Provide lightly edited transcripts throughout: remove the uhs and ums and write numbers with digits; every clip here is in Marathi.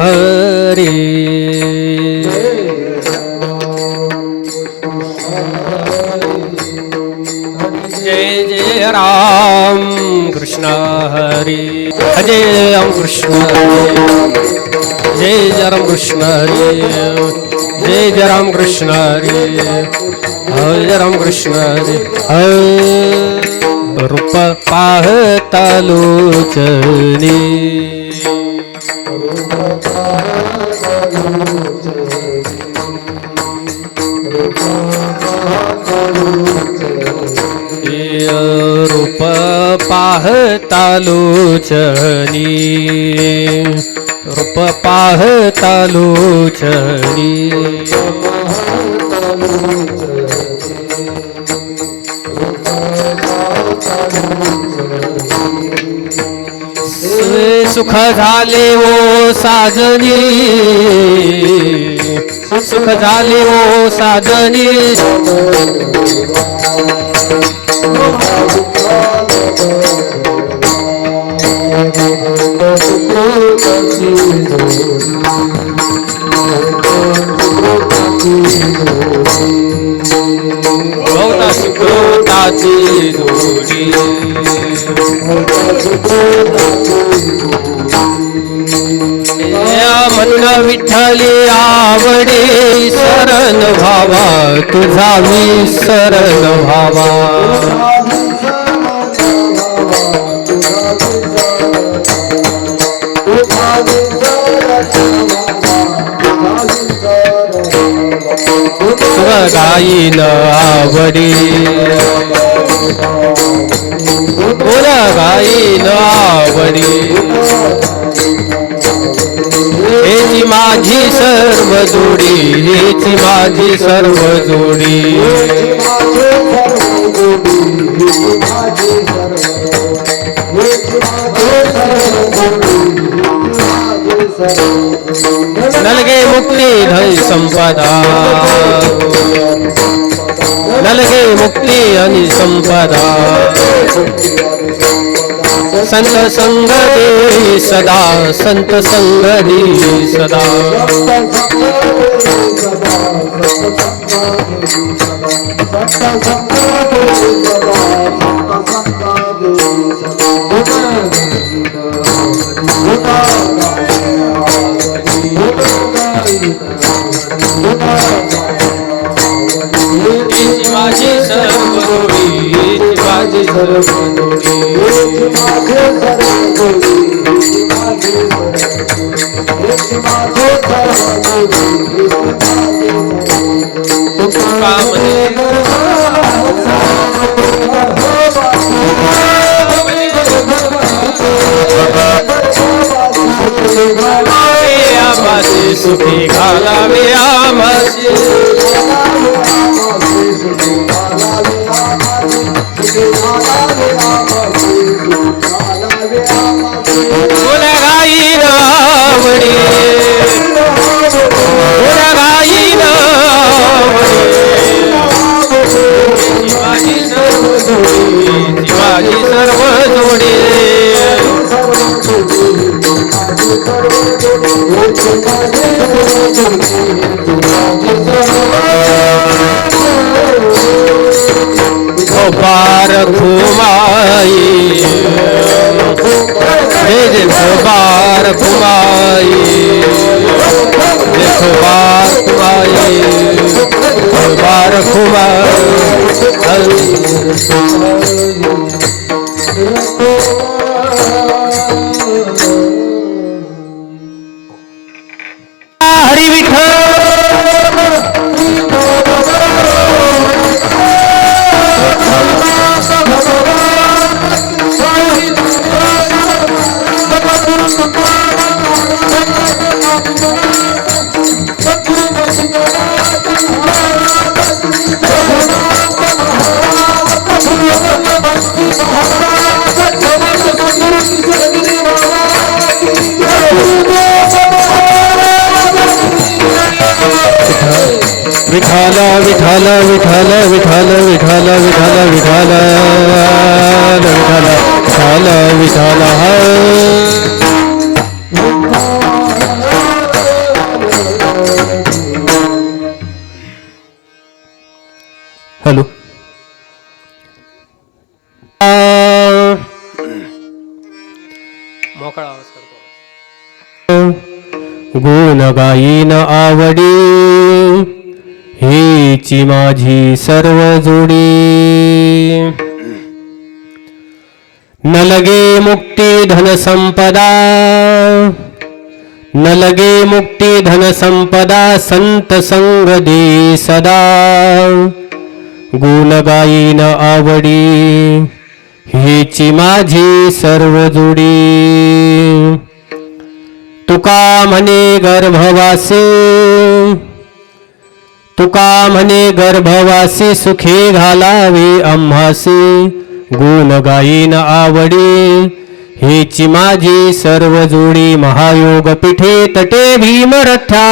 हरी. जय जय राम कृष्ण हरी. जय राम कृष्ण हरी. जय जय राम कृष्ण हरी. जय जय राम कृष्ण हरी. जय राम कृष्ण हरी. रूप पाहता लोचनी. रूप पाहता लोचनी. रूप पाहता लोचनी. सुख झाले ओ साजनी. सुख झाले ओ साजनी. बहुता सुखताची जोडी. मन विठ्ठली आवडे शरण भावा. तुझा मी शरण भावा. गाईन आवडी. बोला गाईन आवडी. हेची माझी सर्व जोडी. हेची माझी सर्व जोडी. नलगे मुक्ती धन संपदा. नलगे मुक्ती आणि संपदा. संत संग दे सदा. संत संग दे सदा. माझी सर्व जोडी. माझी सर्व जोडी. आमाशी सुखी घालावे. आमाशी बोला गाईन आवडी. बोला गाईन आवडी. माझी सर्व जोडी. माझी सर्व जोडी. बार घुमाई. देखो बार घुमाई. देखो बार घुमाई. बार घुमाई. हरी विठ्ठल. विठाल विठाल विठाल विठाल विठाल विठाल विठाल विठाल विठाल विठाल गुण गायीन आवडी हीची माझी सर्व जोडी. न लगे मुक्ती धन संपदा, न लगे मुक्ती धन संपदा, संत संग दे सदा. गुण गायीन आवडी हीची माझी सर्व जोडी. तुका म्हणे गर्भवासी, तुका म्हणे गर्भवासी, सुखे घालावे आम्हासी. गुण गायीन आवडी हीची माझी सर्व जोडी. महायोग पीठे तटे भीमरथ्या,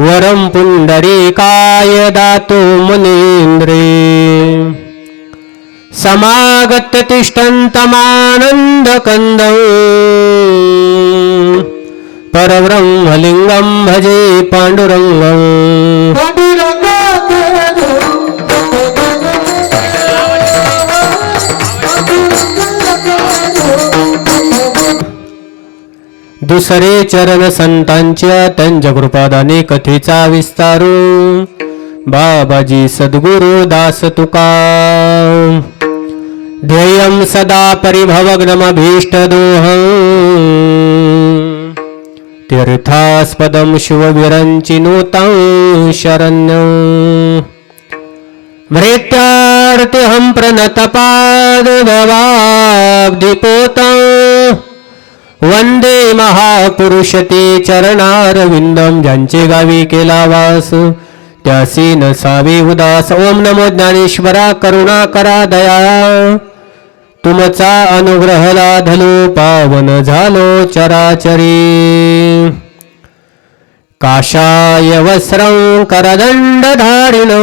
वरम पुंडरीकाय दातो मुनींद्रे. समागत्य तिष्ठन्तमानंद कंदं, परब्रह्मलिंगं भजे पांडुरंगं. दुसरे चरण संतांच्या त्यांच्या कृपादाने कथेचा विस्तारू. बाबाजी सद्गुरु दास तुका, ध्येयं सदा परिभवग्नमभीष्टदोहं. तीर्थास्पदं शिवविरञ्चिनुतं शरण्यं. भृत्यार्तिहं प्रणतपादभवाब्धिपोतं. वंदे महापुरुष ते चरणारविंदम. ज्यांचे गावी केला वास त्यासी नसावे उदास. ओम नमो ज्ञानेश्वरा करुणा करा दया. तुमचा अनुग्रह लाधलो पावन झालो चराचरी. काषाय वस्त्रं करदंडधारिणं.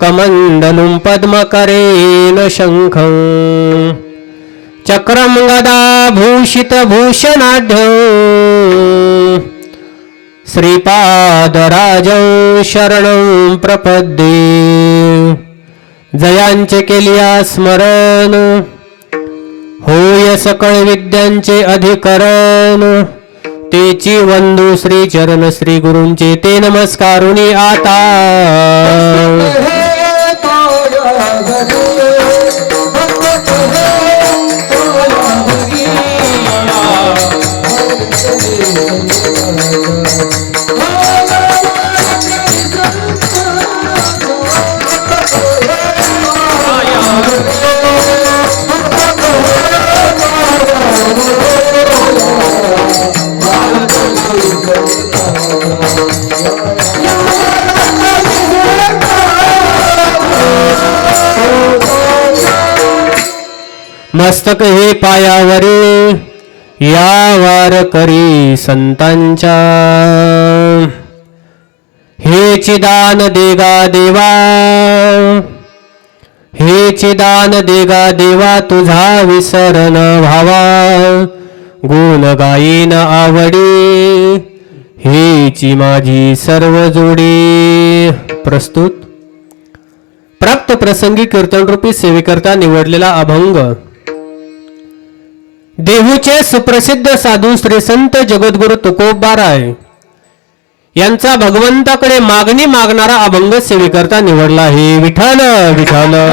कमंडलुं पद्मकरेण शंखं. चक्रं गदा भूषित भूषणाढ्यं. श्रीपादराजं शरणं प्रपद्ये. जयांचे केलिया स्मरण, होय सकळ विद्यांचे अधिकरण. तेची वंदू श्री चरण श्री गुरूंचे ते नमस्कारुनी आता. मस्तक हे पायावरी या वारकरी संतांच्या. हे चिदान देगा देवा, हे चिदान देगा देवा. तुझा विसरण भावा. गुण गायीन आवडी हीची माझी सर्व जोडी. प्रस्तुत प्राप्त प्रसंगी कीर्तनरूपी सेवेकरता निवडलेला अभंग. देहूचे सुप्रसिद्ध साधू श्री संत जगद्गुरु तुकोबाराय यांचा भगवंताकडे मागणी मागणारा अभंग सेवेकरता निवडला आहे. विठ्ठल विठ्ठल.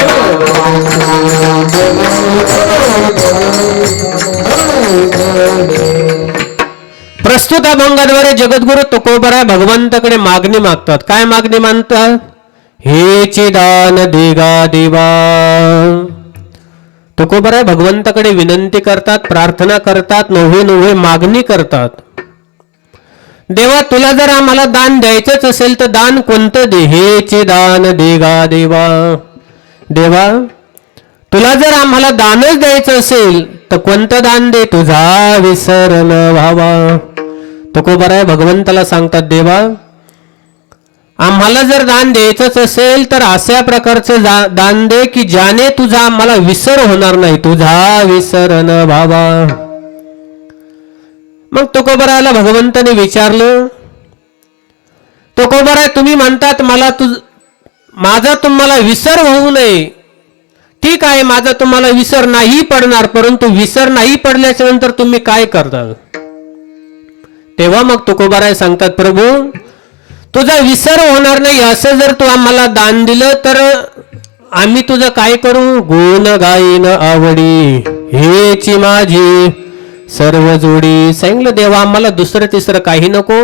प्रस्तुत अभंगाद्वारे जगद्गुरु तुकोबाराय भगवंताकडे मागणी मागतात. काय मागणी मागतात? हे चिदान देगा देवा. तुकोबाराय भगवंताकडे विनंती करतात, प्रार्थना करतात, नव्हे नव्हे मागणी करतात. देवा तुला जर आम्हाला दान द्यायचंच असेल तर दान कोणतं दे. हेचे दान देगा देवा. देवा तुला जर आम्हाला दानच द्यायचं असेल तर कोणतं दान दे. तुझा विसर न व्हावा. तुकोबाराय भगवंताला सांगतात, देवा आम्हाला जर दान द्यायचंच असेल तर अशा प्रकारचं दान दे की ज्याने तुझा आम्हाला विसर होणार नाही. तुझा विसर न व्हावा. मग तुकोबारायला भगवंताने विचारलं, तुकोबाराय तुम्ही म्हणतात मला माझा तुम्हाला विसर होऊ नये, ठीक आहे, माझा तुम्हाला विसर नाही पडणार, परंतु विसर नाही पडल्याच्या नंतर तुम्ही काय करता? तेव्हा मग तुकोबाराय सांगतात, प्रभू तुझा विसर होणार नाही असं जर तू आम्हाला दान दिलं तर आम्ही तुझं काय करू? गुण गाईन आवडी हेची माझी सर्व जोडी. सांगितलं देवा आम्हाला दुसरं तिसरं काही नको.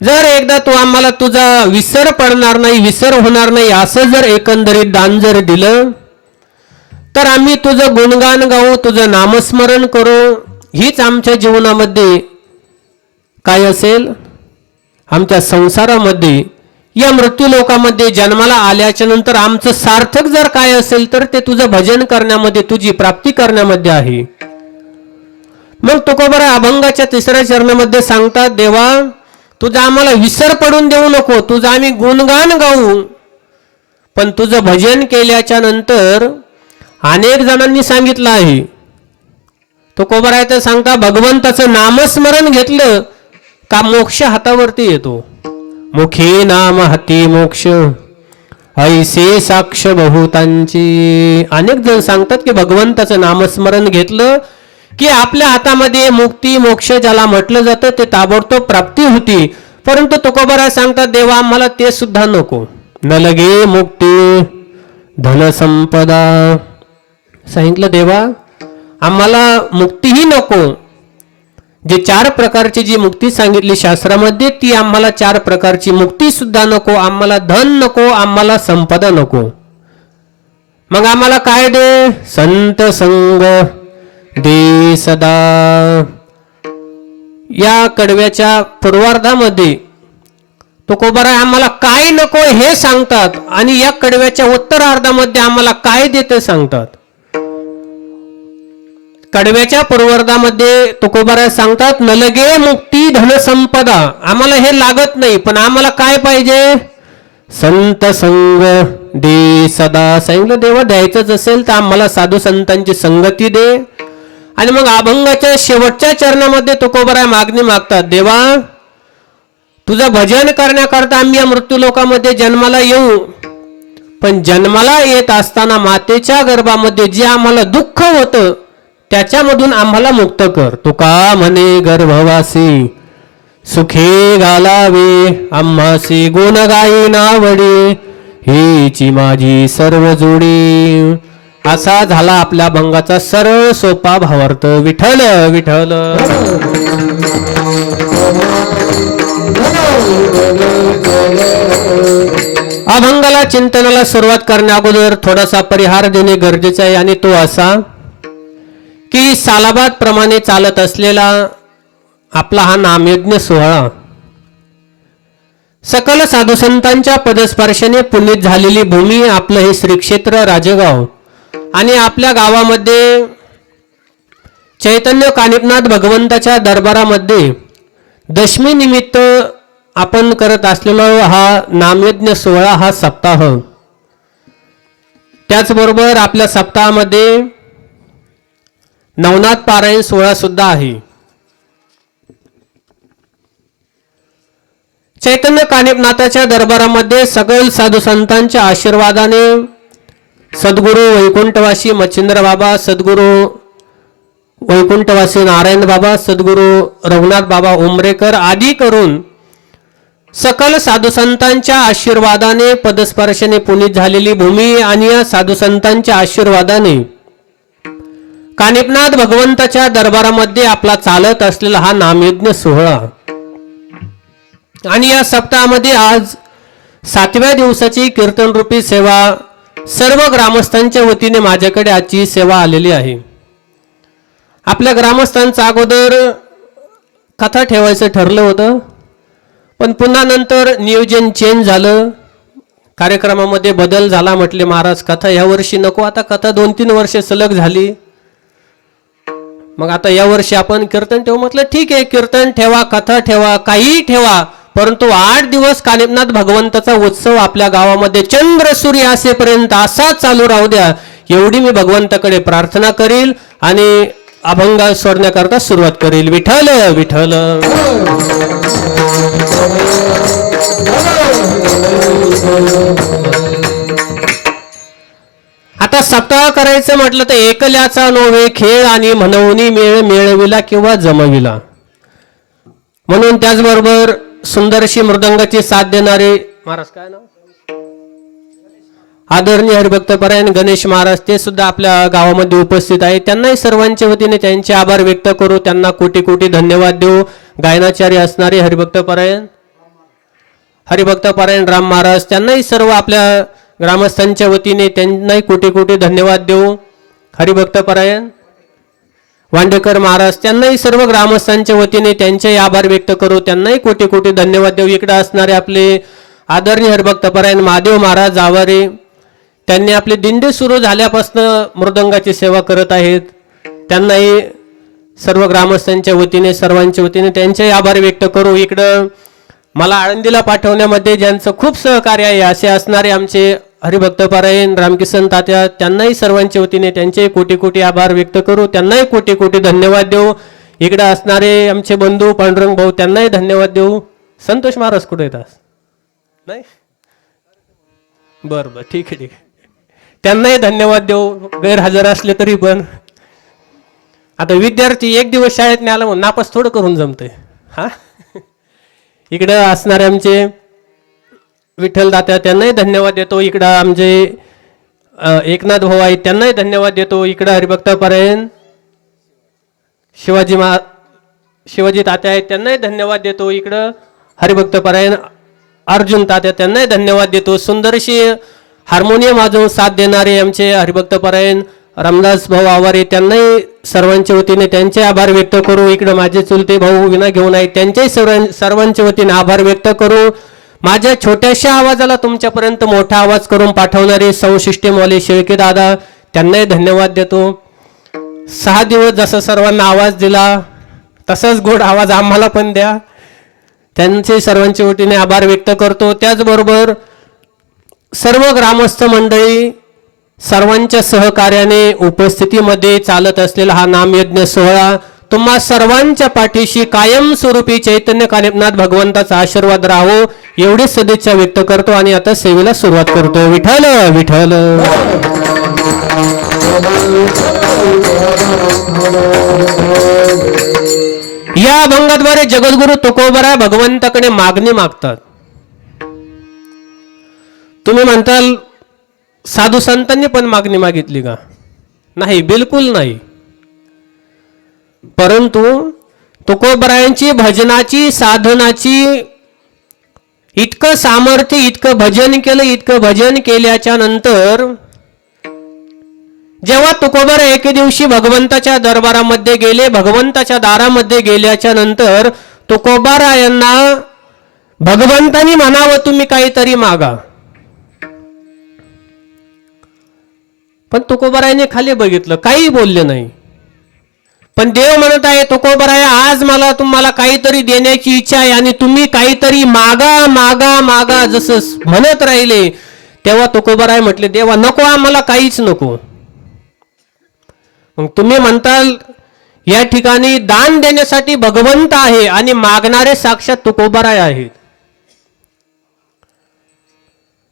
जर एकदा तू आम्हाला तुझा विसर पडणार नाही, विसर होणार नाही असं जर एकंदरीत दान जर दिलं तर आम्ही तुझं गुणगान गाऊ, तुझं नामस्मरण करू. हीच आमच्या जीवनामध्ये काय असेल, आमच्या संसारामध्ये या मृत्यू लोकामध्ये जन्माला आल्याच्या नंतर आमचं सार्थक जर काय असेल तर ते तुझं भजन करण्यामध्ये, तुझी प्राप्ती करण्यामध्ये आहे. मग तुकोबाराय अभंगाच्या 3ऱ्या चरणामध्ये सांगतात, देवा तुझा आम्हाला विसर पडून देऊ नको, तुझं आम्ही गुणगान गाऊ. पण तुझं भजन केल्याच्या नंतर अनेक जणांनी सांगितलं आहे, तुकोबाराय तर सांगता भगवंताचं नामस्मरण घेतलं का मोक्ष हातावरती येतो. मुखी नाम हाती मोक्ष ऐसे साक्ष बहुतांची. अनेक जण सांगतात की भगवंताचं नामस्मरण घेतलं की आपल्या हातामध्ये मुक्ती मोक्ष ज्याला म्हटलं जातं ते ताबडतोब प्राप्ती होती. परंतु तुकोबाराय सांगतात, देवा आम्हाला ते सुद्धा नको. न लगे मुक्ती धनसंपदा. सांगितलं देवा आम्हाला मुक्तीही नको. जे 4 प्रकारची जी मुक्ती सांगितली शास्त्रामध्ये ती आम्हाला 4 प्रकारची मुक्ती सुद्धा नको. आम्हाला धन नको, आम्हाला संपदा नको. मग आम्हाला काय दे? संत संग दे सदा. या कडव्याच्या पूर्वार्धामध्ये तुकोबाराय आम्हाला काय नको हे सांगतात आणि या कडव्याच्या उत्तरार्धामध्ये आम्हाला काय देते सांगतात. कडव्याच्या पूर्वार्धामध्ये तुकोबाराय सांगतात, न लगे मुक्ती धनसंपदा. आम्हाला हे लागत नाही, पण आम्हाला काय पाहिजे? संत संग दे सदा. सांगितलं देवा द्यायचंच असेल तर आम्हाला साधू संतांची संगती दे. आणि मग अभंगाच्या शेवटच्या चरणामध्ये तुकोबाराय मागणी मागतात, देवा तुझं भजन करण्याकरता आम्ही या मृत्यू लोकामध्ये जन्माला येऊ, पण जन्माला येत असताना मातेच्या गर्भामध्ये जे आम्हाला दुःख होतं त्याच्यामधून आम्हाला मुक्त कर. तुका म्हणे गर्भवासी सुखे घालावे आम्हासी गुण गाई नावडी हीची माझी सर्व जोडी. असा झाला आपल्या अभंगाचा सरळ सोपा भावार्थ. विठ्ठल विठ्ठल. अभंगाला चिंतनाला सुरुवात करण्या अगोदर थोडासा परिहार देणे गरजेचे आहे आणि तो असा की सालाबाद प्रमाणे चालत असलेला आपला हा नामयज्ञ सोहळा सकल साधुसंतांच्या पदस्पर्शाने पुनीत झालेली भूमी आपलं हे श्री क्षेत्र राजेगाव आणि आपल्या गावामध्ये चैतन्य कानिपनाथ भगवंताच्या दरबारामध्ये दशमी निमित्त आपण करत असलेला हा नामयज्ञ सोहळा, हा सप्ताह. त्याचबरोबर आपल्या सप्ताहामध्ये नवनाथ पारायण सोहळा सुद्धा आहे. चैतन्य कानिपनाथाच्या दरबारामध्ये सगळ साधू संतांच्या आशीर्वादाने सद्गुरू वैकुंठवासी मच्छिंद्र बाबा, सद्गुरू वैकुंठवासी नारायण बाबा, सद्गुरू रघुनाथ बाबा उमरेकर आदी करून सकल साधू संतांच्या आशीर्वादाने पदस्पर्शाने पुनीत झालेली भूमी आणि या साधू संतांच्या आशीर्वादाने कानिपनाथ भगवंताच्या दरबारामध्ये आपला चालत असलेला हा नामयज्ञ सोहळा. आणि या सप्ताहामध्ये आज 7व्या दिवसाची कीर्तन रूपी सेवा सर्व ग्रामस्थांच्या वतीने माझ्याकडे आजची सेवा आलेली आहे. आपल्या ग्रामस्थांचा अगोदर कथा ठेवायचं ठरलं होतं, पण पुन्हा नंतर नियोजन चेंज झालं, कार्यक्रमामध्ये बदल झाला. म्हटले महाराज कथा या वर्षी नको, आता कथा 2-3 वर्षे सलग झाली, मग आता या वर्षी आपण कीर्तन ठेवू. म्हटलं ठीक आहे, कीर्तन ठेवा, कथा ठेवा, काहीही ठेवा, परंतु 8 दिवस कानिपनाथ भगवंताचा उत्सव आपल्या गावामध्ये चंद्र सूर्य असेपर्यंत असाच चालू राहू द्या, एवढी मी भगवंताकडे प्रार्थना करील आणि अभंग सोडण्याकरता सुरुवात करील. विठ्ठल विठ्ठल. आता सप्ताह करायचं म्हटलं तर एकल्याचा नोवे खेळ आणि म्हणवणी मेळ मिळविला किंवा जमविला. म्हणून त्याचबरोबर सुंदरशी मृदंगाची साथ देणारे महाराज काय नाव आदरणीय हरिभक्तपरायण गणेश महाराज ते सुद्धा आपल्या गावामध्ये उपस्थित आहे. त्यांनाही सर्वांच्या वतीने त्यांचे आभार व्यक्त करू, त्यांना कोटी कोटी धन्यवाद देऊ. गायनाचार्य असणारे हरिभक्तपरायण राम महाराज त्यांनाही सर्व आपल्या ग्रामस्थांच्या वतीने त्यांनाही कोटी कोटी धन्यवाद देऊ. हरिभक्तपरायण वांडेकर महाराज त्यांनाही सर्व ग्रामस्थांच्या वतीने त्यांचेही आभार व्यक्त करू, त्यांनाही कोटी कोटी धन्यवाद देऊ. इकडे असणारे आपले आदरणीय हरिभक्तपरायण महादेव महाराज जावारे त्यांनी आपली दिंडी सुरू झाल्यापासून मृदंगाची सेवा करत आहेत. त्यांनाही सर्व ग्रामस्थांच्या वतीने सर्वांच्या वतीने त्यांचेही आभार व्यक्त करू. इकडं मला आळंदीला पाठवण्यामध्ये ज्यांचं खूप सहकार्य आहे असे असणारे आमचे हरिभक्तपरायण रामकिसन तात्या त्यांनाही सर्वांच्या वतीने त्यांचे कोटी कोटी आभार व्यक्त करू, त्यांनाही कोटी कोटी धन्यवाद देऊ. इकडे असणारे आमचे बंधू पांडुरंग भाऊ त्यांनाही धन्यवाद देऊ. संतोष महाराज कुठे येतात नाही बरं ठीक आहे ठीक आहे त्यांनाही धन्यवाद देऊ गैरहजर असले तरी पण. आता विद्यार्थी एक दिवस शाळेत नाही आला म्हणून नापास थोडं करून जमतंय हा. इकडं असणारे आमचे विठ्ठल दात्या त्यांनाही धन्यवाद देतो. इकडं आमचे एकनाथ भाऊ आहेत त्यांनाही धन्यवाद देतो. इकडं हरिभक्तपरायण शिवाजी तात्या आहेत त्यांनाही धन्यवाद देतो. इकडं हरिभक्तपरायण अर्जुन तात्या त्यांनाही धन्यवाद देतो. सुंदरशी हार्मोनियम वाजवून साथ देणारे आमचे हरिभक्तपरायण रामदास भाऊ आवारे त्यांनाही सर्वांच्या वतीने त्यांचे आभार व्यक्त करू. इकडे माझे चुलते भाऊ विना घेऊन आहेत त्यांच्याही सर्वांच्या वतीने आभार व्यक्त करू. माझ्या छोट्याशा आवाजाला तुमच्यापर्यंत मोठा आवाज करून पाठवणारे साऊंड सिस्टीमवाले शेळके दादा त्यांनाही धन्यवाद देतो. 6 दिवस जसा सर्वांना आवाज दिला तसाच गोड आवाज आम्हाला पण द्या, त्यांचे सर्वांच्या वतीने आभार व्यक्त करतो. त्याचबरोबर सर्व ग्रामस्थ मंडळी सर्वांच्या सहकार्याने उपस्थितीमध्ये चालत असलेला हा नामयज्ञ सोहळा तुम्हा सर्वांच्या पाठीशी कायमस्वरूपी चैतन्य कानिपनाथ भगवंताचा आशीर्वाद राहो एवढी सदिच्छा व्यक्त करतो आणि आता सेवेला सुरुवात करतो. विठ्ठल विठ्ठल. या अभंगाद्वारे जगद्गुरु तुकोबराय भगवंताकडे मागणी मागतात. तुम्ही म्हणताल साधू संतांनी पण मागणी मागितली का? नाही, बिलकुल नाही. परंतु तुकोबरायांची भजनाची साधनाची इतकं सामर्थ्य, इतकं भजन केल्याच्या नंतर जेव्हा तुकोबरा एके दिवशी भगवंताच्या दरबारामध्ये गेले, भगवंताच्या दारामध्ये गेल्याच्या नंतर तुकोबरा यांना भगवंतानी म्हणावं तुम्ही काहीतरी मागा. पण तुकोबरायाने खाली बघितलं, काही बोलले नाही. पण देव म्हणत आहे तुकोबराया आज मला तुम्हाला काहीतरी देण्याची इच्छा आहे आणि तुम्ही काहीतरी मागा मागा मागा जसं म्हणत राहिले. तेव्हा तुकोबराय म्हटले देवा नको, आम्हाला काहीच नको. मग तुम्ही म्हणताल या ठिकाणी दान देण्यासाठी भगवंत आहे आणि मागणारे साक्षात तुकोबराय आहेत.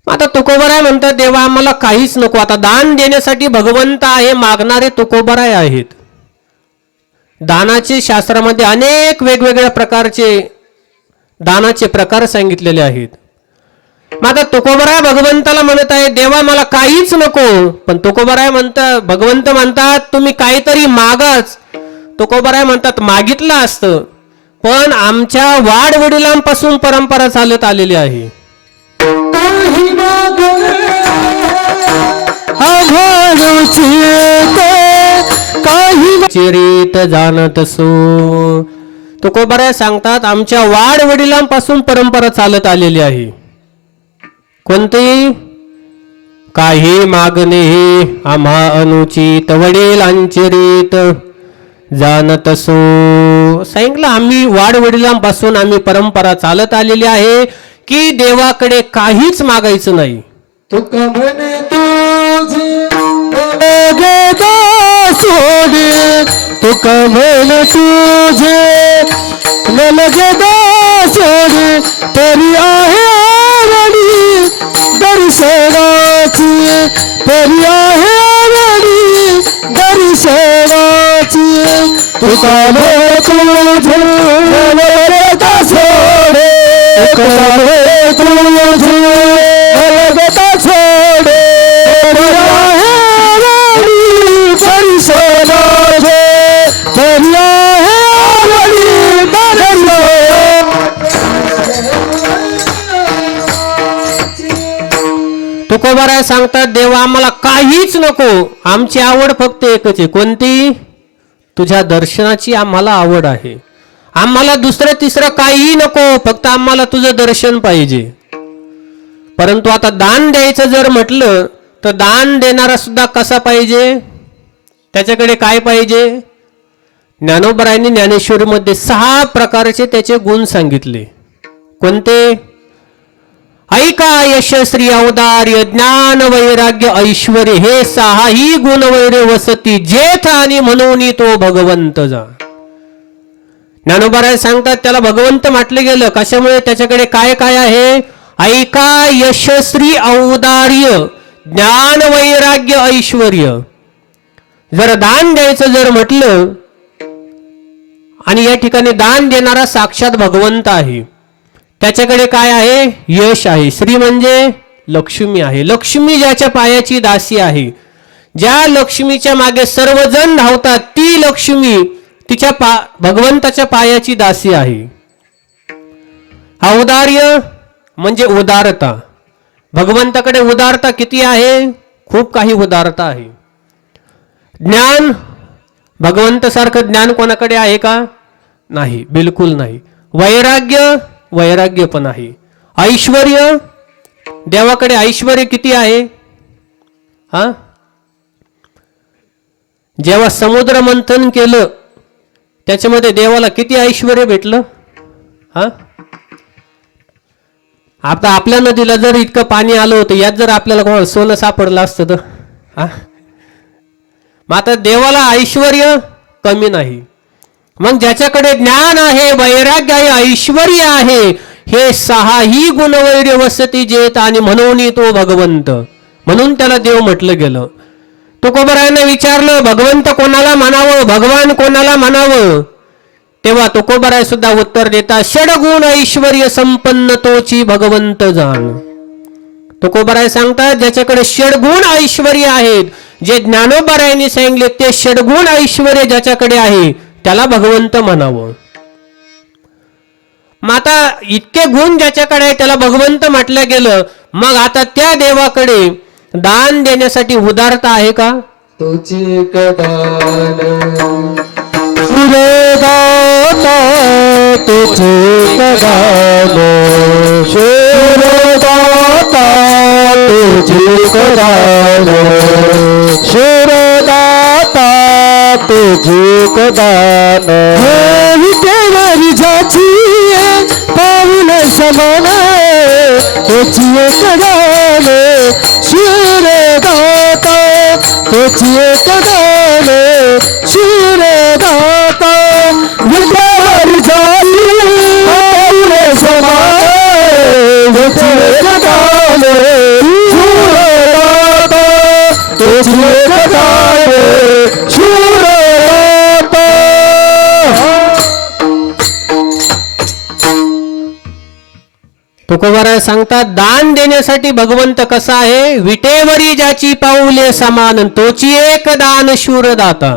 आता तुकोबराय म्हणतात देवा आम्हाला काहीच नको, आता दान देण्यासाठी भगवंत आहे, मागणारे तुकोबराय आहेत. दानाचे शास्त्रामध्ये अनेक वेगवेगळ्या प्रकारचे दानाचे प्रकार सांगितलेले आहेत. मग आता तुकोबराय भगवंताला म्हणत आहे देवा मला काहीच नको. पण तुकोबराय म्हणतात, भगवंत म्हणतात तुम्ही काहीतरी मागाच. तुकोबराय म्हणतात मागितलं असतं पण आमच्या वाडवडिलांपासून परंपरा चालत आलेली आहे. चिरीत जाणत सो. तुकोबराय सांगतात आमच्या वाडवडिलांपासून परंपरा चालत आलेली आहे. कोणती? काही मागणे आम्हा अनुचित वडिलांची रीत जाणत सो. सांगितलं आम्ही वाडवडिलांपासून आम्ही परंपरा चालत आलेली आहे की देवाकडे काहीच मागायचं नाही. तुका म्हणे सोडे तुका म्हणे तुझे लगे सोडे तरी आहे दर्शनाची तरी आहे आवडी दर्शनाची तुका तुझे लगता सोडे तुका तुझे लगता सोडे तरी आहे आवडी दर्शनाची तरी आहे आवडी तुकोबाराय सांगतात देवा आम्हाला काहीच नको, आमची आवड फक्त एकच आहे. कोणती? तुझ्या दर्शनाची आम्हाला आवड आहे. आम्हाला दुसरं तिसरं काही नको, फक्त आम्हाला तुझं दर्शन पाहिजे. परंतु आता दान द्यायचं जर म्हटलं तर दान देणारा सुद्धा कसा पाहिजे, त्याच्याकडे काय पाहिजे? ज्ञानोबरायांनी ज्ञानेश्वरीमध्ये 6 प्रकारचे त्याचे गुण सांगितले. कोणते? ऐका यशस्वी औदार्य ज्ञान वैराग्य ऐश्वर्य हे 6ही गुण वैरे वसती जेथ आणि म्हणून तो भगवंत जा. ज्ञानोबराय सांगतात त्याला भगवंत म्हटले गेलं कशामुळे? त्याच्याकडे काय काय आहे? ऐका यशस्वी औदार्य ज्ञान वैराग्य ऐश्वर्य. जर दान द्यायचं जर म्हटलं, आणि या ठिकाणी दान देणारा साक्षात भगवंत आहे, त्याच्याकडे काय आहे? यश आहे. श्री म्हणजे लक्ष्मी आहे. लक्ष्मी ज्याच्या पायाची दासी आहे, ज्या लक्ष्मीच्या मागे सर्वजण धावतात, ती लक्ष्मी तिच्या भगवंताच्या पायाची दासी आहे. औदार्य म्हणजे उदारता. भगवंताकडे उदारता किती आहे? खूप काही उदारता आहे. ज्ञान, भगवंतासारखं ज्ञान कोणाकडे आहे का? नाही, बिलकुल नाही. वैराग्य, वैराग्य पण आहे. ऐश्वर्य, देवाकडे ऐश्वर्य किती आहे? हा, जेव्हा समुद्र मंथन केलं त्याच्यामध्ये देवाला किती ऐश्वर्य भेटलं? हा, आता आपल्या नदीला जर इतकं पाणी आलं होतं, यात जर आपल्याला कोण सोनं सापडलं असतं तर हा, मग आता देवाला ऐश्वर्य कमी नाही. मग ज्याच्याकडे ज्ञान आहे, वैराग्य आहे, ऐश्वर्य आहे, हे 6ही गुणवैर्य वसती जेत आणि म्हणून तो भगवंत, म्हणून त्याला देव म्हटलं गेलं. तुकोबारायांना विचारलं भगवंत कोणाला म्हणावं, भगवान कोणाला म्हणावं? तेव्हा तुकोबाराय सुद्धा उत्तर देतात, षडगुण ऐश्वर्य संपन्न तोची भगवंत जाण. तुकोबाराय सांगतात ज्याच्याकडे षडगुण ऐश्वर्य आहेत, जे ज्ञानोबारायांनी सांगितले ते षडगुण ऐश्वर्य ज्याच्याकडे आहे त्याला भगवंत म्हणावं. मग आता इतके गुण ज्याच्याकडे आहे त्याला भगवंत म्हटलं गेलं, मग आता त्या देवाकडे दान देण्यासाठी उदारता आहे का? तुझे कदान सुरदाता तुझे कदान सुरदाता तुझे कदान सुरदाता तुझे कदान विटेवरी जाची पाऊल समान तुझे कदान सुरदाता तुझे कदान सुरदाता विटेवरी जाची पाऊल समान तुझे कदान सुरदाता तुझे कदान सुरदाता. तुकोबाराय सांगतात दान देण्यासाठी भगवंत कसा आहे? विटेवरी ज्याची पाऊले समान तोची एक दान शूरदाता.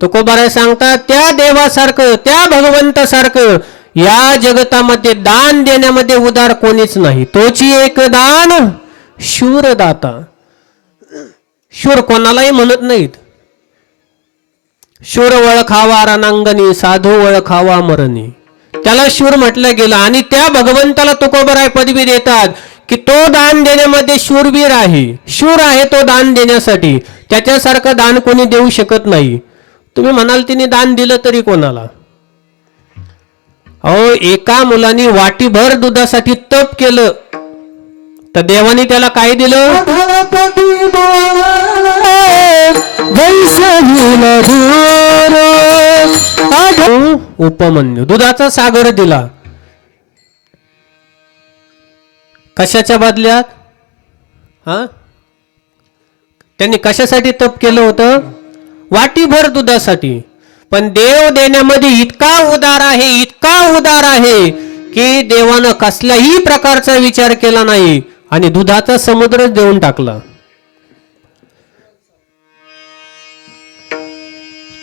तुकोबाराय सांगतात त्या देवासारखं, त्या भगवंतासारखं या जगतामध्ये दान देण्यामध्ये उदार कोणीच नाही. तोची एक दान शूरदाता. शूर कोणालाही म्हणत नाहीत. शूर वळखावा रणांगणी, साधू वळखावा मरणी, त्याला शूर म्हटलं गेलं. आणि त्या भगवंताला तुकोबाराय पदवी देतात की तो दान देण्यामध्ये शूरवीर आहे, शूर आहे तो दान देण्यासाठी. त्याच्यासारखं दान कोणी देऊ शकत नाही. तुम्ही म्हणाल तिने दान दिलं तरी कोणाला? अहो, एका मुलाने वाटीभर दुधासाठी तप केलं तर देवाने त्याला काय दिलं? उपमन्यू, दुधाचा सागर दिला. कशाच्या बदल्यात? हा, त्यांनी कशासाठी तप केलं होतं? वाटीभर दुधासाठी. पण देव देण्यामध्ये इतका उदार आहे, इतका उदार आहे की देवानं कसल्याही प्रकारचा विचार केला नाही आणि दुधाचा समुद्रच देऊन टाकला.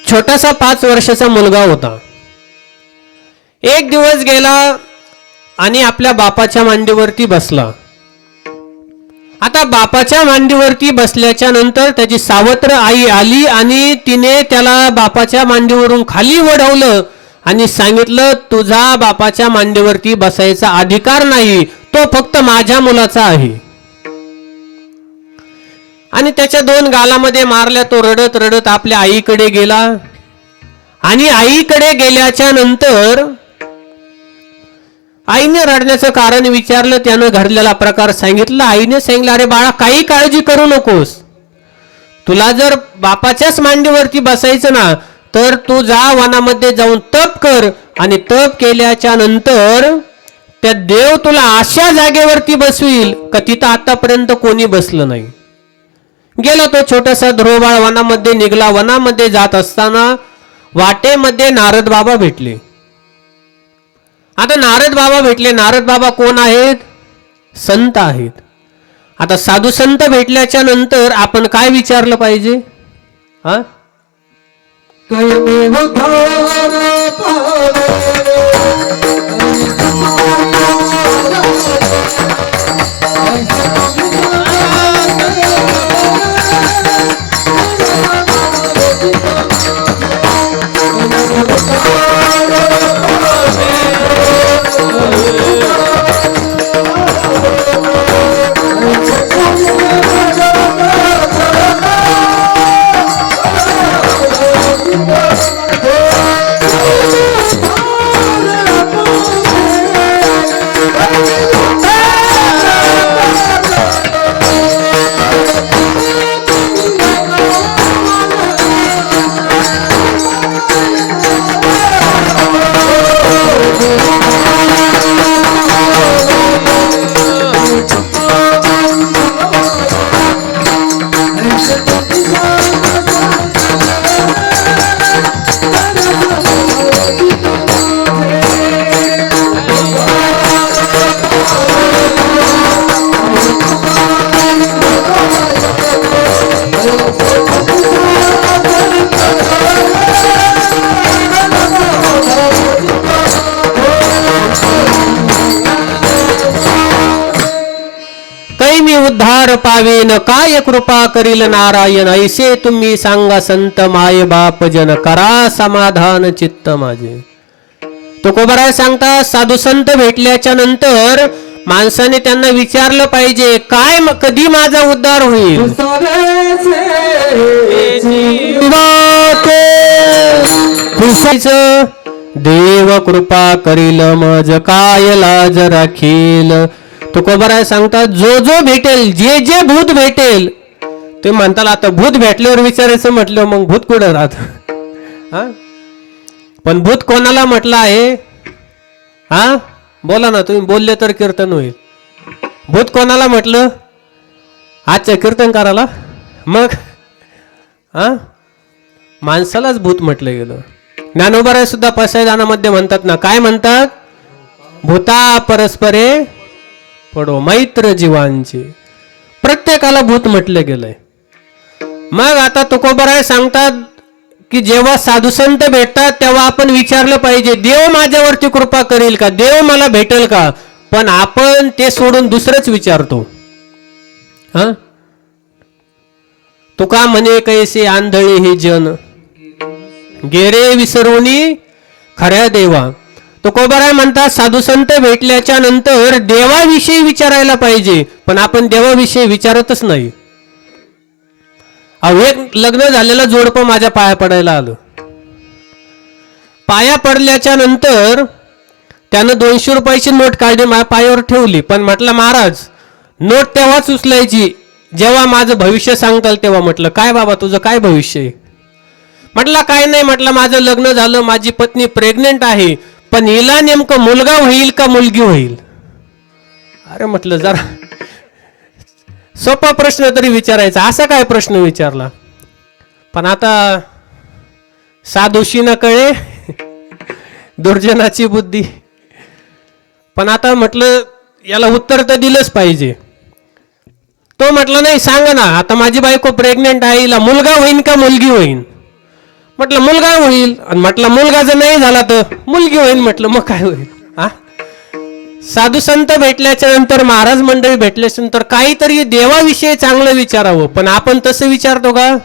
छोटासा 5 वर्षाचा मुलगा होता. एक दिवस गेला आणि आपल्या बापाच्या मांडीवरती बसला. आता बापाच्या मांडीवरती बसल्याच्या नंतर त्याची सावत्र आई आली आणि तिने त्याला बापाच्या मांडीवरून खाली वढवलं आणि सांगितलं, तुझा बापाच्या मांडीवरती बसायचा अधिकार नाही, तो फक्त माझ्या मुलाचा आहे. आणि त्याच्या 2 गालामध्ये मारल्या. तो रडत रडत आपल्या आईकडे गेला आणि आईकडे गेल्याच्या नंतर आईने रडण्याचं कारण विचारलं. त्यानं घडलेला प्रकार सांगितला. आईने सांगितलं, अरे बाळा, काही काळजी करू नकोस. तुला जर बापाच्याच मांडीवरती बसायचं ना, तर तू जा वनामध्ये जाऊन तप कर आणि तप केल्याच्या नंतर त्या देव तुला अशा जागेवरती बसवील का तिथं आतापर्यंत कोणी बसलं नाही. गेला तो छोटासा ध्रुवबाळ, वनामध्ये निघाला. वनामध्ये जात असताना वाटेमध्ये नारद बाबा भेटले. आता नारद बाबा भेटले. नारद बाबा कोण आहेत? संत आहेत. आता साधू संत भेटल्याच्या नंतर आपण काय विचारलं पाहिजे? हा, मी उद्धार पावेन, काय कृपा करील नारायण. ऐसे तुम्ही सांगा संत माय बाप जन, करा समाधान चित्त माझे. तुकोबाराय सांगता, साधू संत भेटल्याच्या नंतर माणसाने त्यांना विचारलं पाहिजे, काय कधी माझा उद्धार होईल. देव कृपा करील मज काय लाज राखील. तुकोबाराय सांगतात, जो जो भेटेल, जे जे भूत भेटेल. ते म्हणताल आता भूत भेटल्यावर विचारायचं म्हटलं मग भूत कुठं राहत. हा, पण भूत कोणाला म्हटलं आहे? हा, बोला ना, तुम्ही बोलले तर कीर्तन होईल. भूत कोणाला म्हटलं? आजच्या कीर्तन करायला. मग हा, माणसालाच भूत म्हटलं गेलं. ज्ञानोबाराय सुद्धा पसायदानामध्ये म्हणतात ना, काय म्हणतात? भूता परस्परे पडो मैत्र जीवांचे. प्रत्येकाला भूत म्हटलं गेलंय. मग आता तुकोबाराय सांगतात की जेव्हा साधू संत भेटतात तेव्हा आपण विचारलं पाहिजे, देव माझ्यावरती कृपा करेल का, देव मला भेटेल का. पण आपण ते सोडून दुसरंच विचारतो. हा, तुका म्हणे कैसे आंधळे हे जन, गेरे विसरुनी खऱ्या देवा. तुकोबाराय म्हणतात, साधू संत भेटल्याच्या नंतर देवाविषयी विचारायला पाहिजे, पण आपण देवाविषयी विचारतच नाही. एक लग्न झालेलं जोडपं माझ्या पाया पडायला आलं. पाया पडल्याच्या नंतर त्यानं 200 रुपयाची नोट काढली, माझ्या पायावर ठेवली. पण म्हटलं, महाराज नोट तेव्हाच उचलायची जेव्हा माझं भविष्य सांगताल तेव्हा. म्हटलं, काय बाबा तुझं काय भविष्य आहे? म्हटलं, काय नाही. म्हटलं, माझं लग्न झालं, माझी पत्नी प्रेग्नेंट आहे, पण हिला नेमकं मुलगा होईल का मुलगी होईल? अरे म्हटलं, जरा सोपा प्रश्न तरी विचारायचा, असा काय प्रश्न विचारला. पण आता साधूशी न कळे दुर्जनाची बुद्धी. पण आता म्हटलं याला उत्तर तर दिलंच पाहिजे. तो म्हटलं नाही, सांगा ना, आता माझी बायको प्रेग्नेंट आहे, हिला मुलगा होईन का मुलगी होईन. म्हटलं मुलगा होईल. आणि म्हटलं मुलगा जर नाही झाला तर मुलगी होईल. म्हटलं मग काय होईल. हा, साधू संत भेटल्याच्या नंतर, महाराज मंडळी भेटल्याच्या नंतर काहीतरी देवाविषयी चांगलं विचारावं. पण आपण तसं विचारतो का?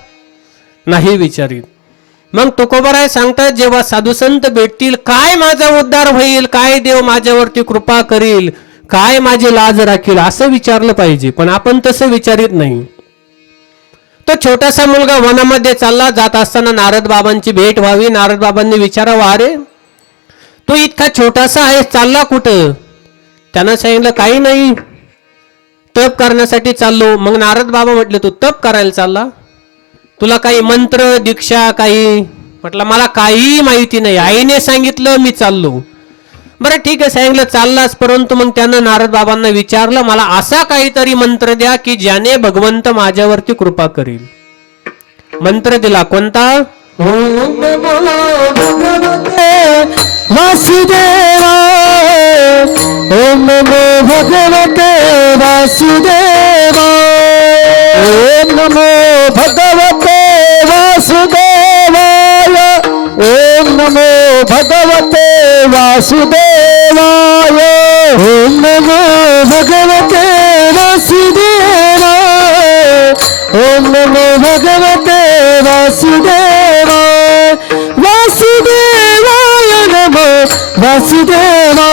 नाही विचारित. मग तुकोबाराय सांगतात, जेव्हा साधू संत भेटतील, काय माझा उद्धार होईल, काय देव माझ्यावरती कृपा करील, काय माझी लाज राखील, असं विचारलं पाहिजे. पण आपण तसं विचारित नाही. तो छोटासा मुलगा वनामध्ये चालला, जात असताना नारद बाबांची भेट व्हावी. नारद बाबांनी विचारावं, अरे तू इतका छोटासा आहेस, चालला कुठं? त्यानं सांगितलं, काही नाही, तप करण्यासाठी चाललो. मग नारद बाबा म्हटले, तू तप करायला चालला? तुला काही मंत्र दीक्षा काही? म्हटलं मला काही माहिती नाही, आईने सांगितलं मी चाललो. बरं ठीक आहे, सांगितलं चाललास. परंतु मग त्यानं नारद बाबांना विचारलं, मला असा काहीतरी मंत्र द्या की ज्याने भगवंत माझ्यावरती कृपा करील. मंत्र दिला, कोणता? ओम नमो भगवते वासुदेवाय. ओम नमो भगवते वासुदेवाय. ओम नमो भगवते वासुदेवाय. ओम नमो भगवते वासुदेवाय. ओम नमो भगवते वासुदेवाय. ओम नमो भगवते वासुदेवाय. वासुदेवाय नमो वासुदेवाय.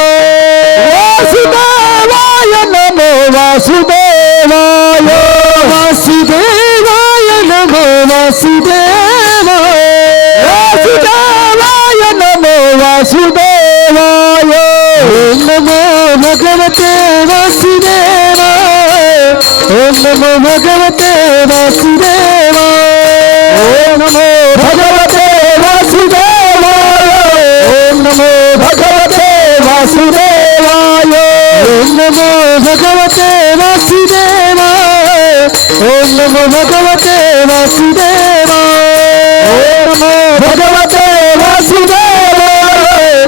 वासुदेवाय नमो वासुदेवाय. वासुदेवाय नमो वासुदेवाय. वासुदेवाय नमो वासुदेवाय. ओम नमो भगवते वासुदेवाय. ओम नमो भगवते वासुदेवाय. ओम नमो भगवते वासुदेवाय. ओम नमो भगवते वासुदेवाय. ओम नमो भगवते वासुदेवाय. ओम नमो भगवते वासुदेवाय. ओम नमो भगवते वासुदेवाय.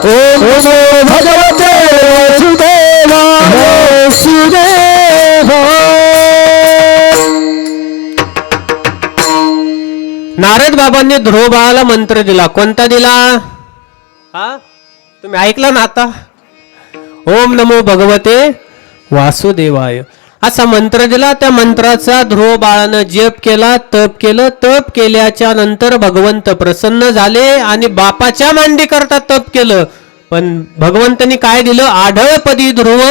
ओम नमो भगवते वासुदेवाय. वासुदेवाय. नारद बाबांनी ध्रुव बाळाला मंत्र दिला. कोणता दिला? हा, तुम्ही ऐकला ना आता? ओम नमो भगवते वासुदेवाय असा मंत्र दिला. त्या मंत्राचा ध्रुव बाळानं जप केला, तप केलं. तप केल्याच्या नंतर भगवंत प्रसन्न झाले आणि बापाच्या मांडी करता तप केलं. पण भगवंतांनी काय दिलं? आढळपदी ध्रुव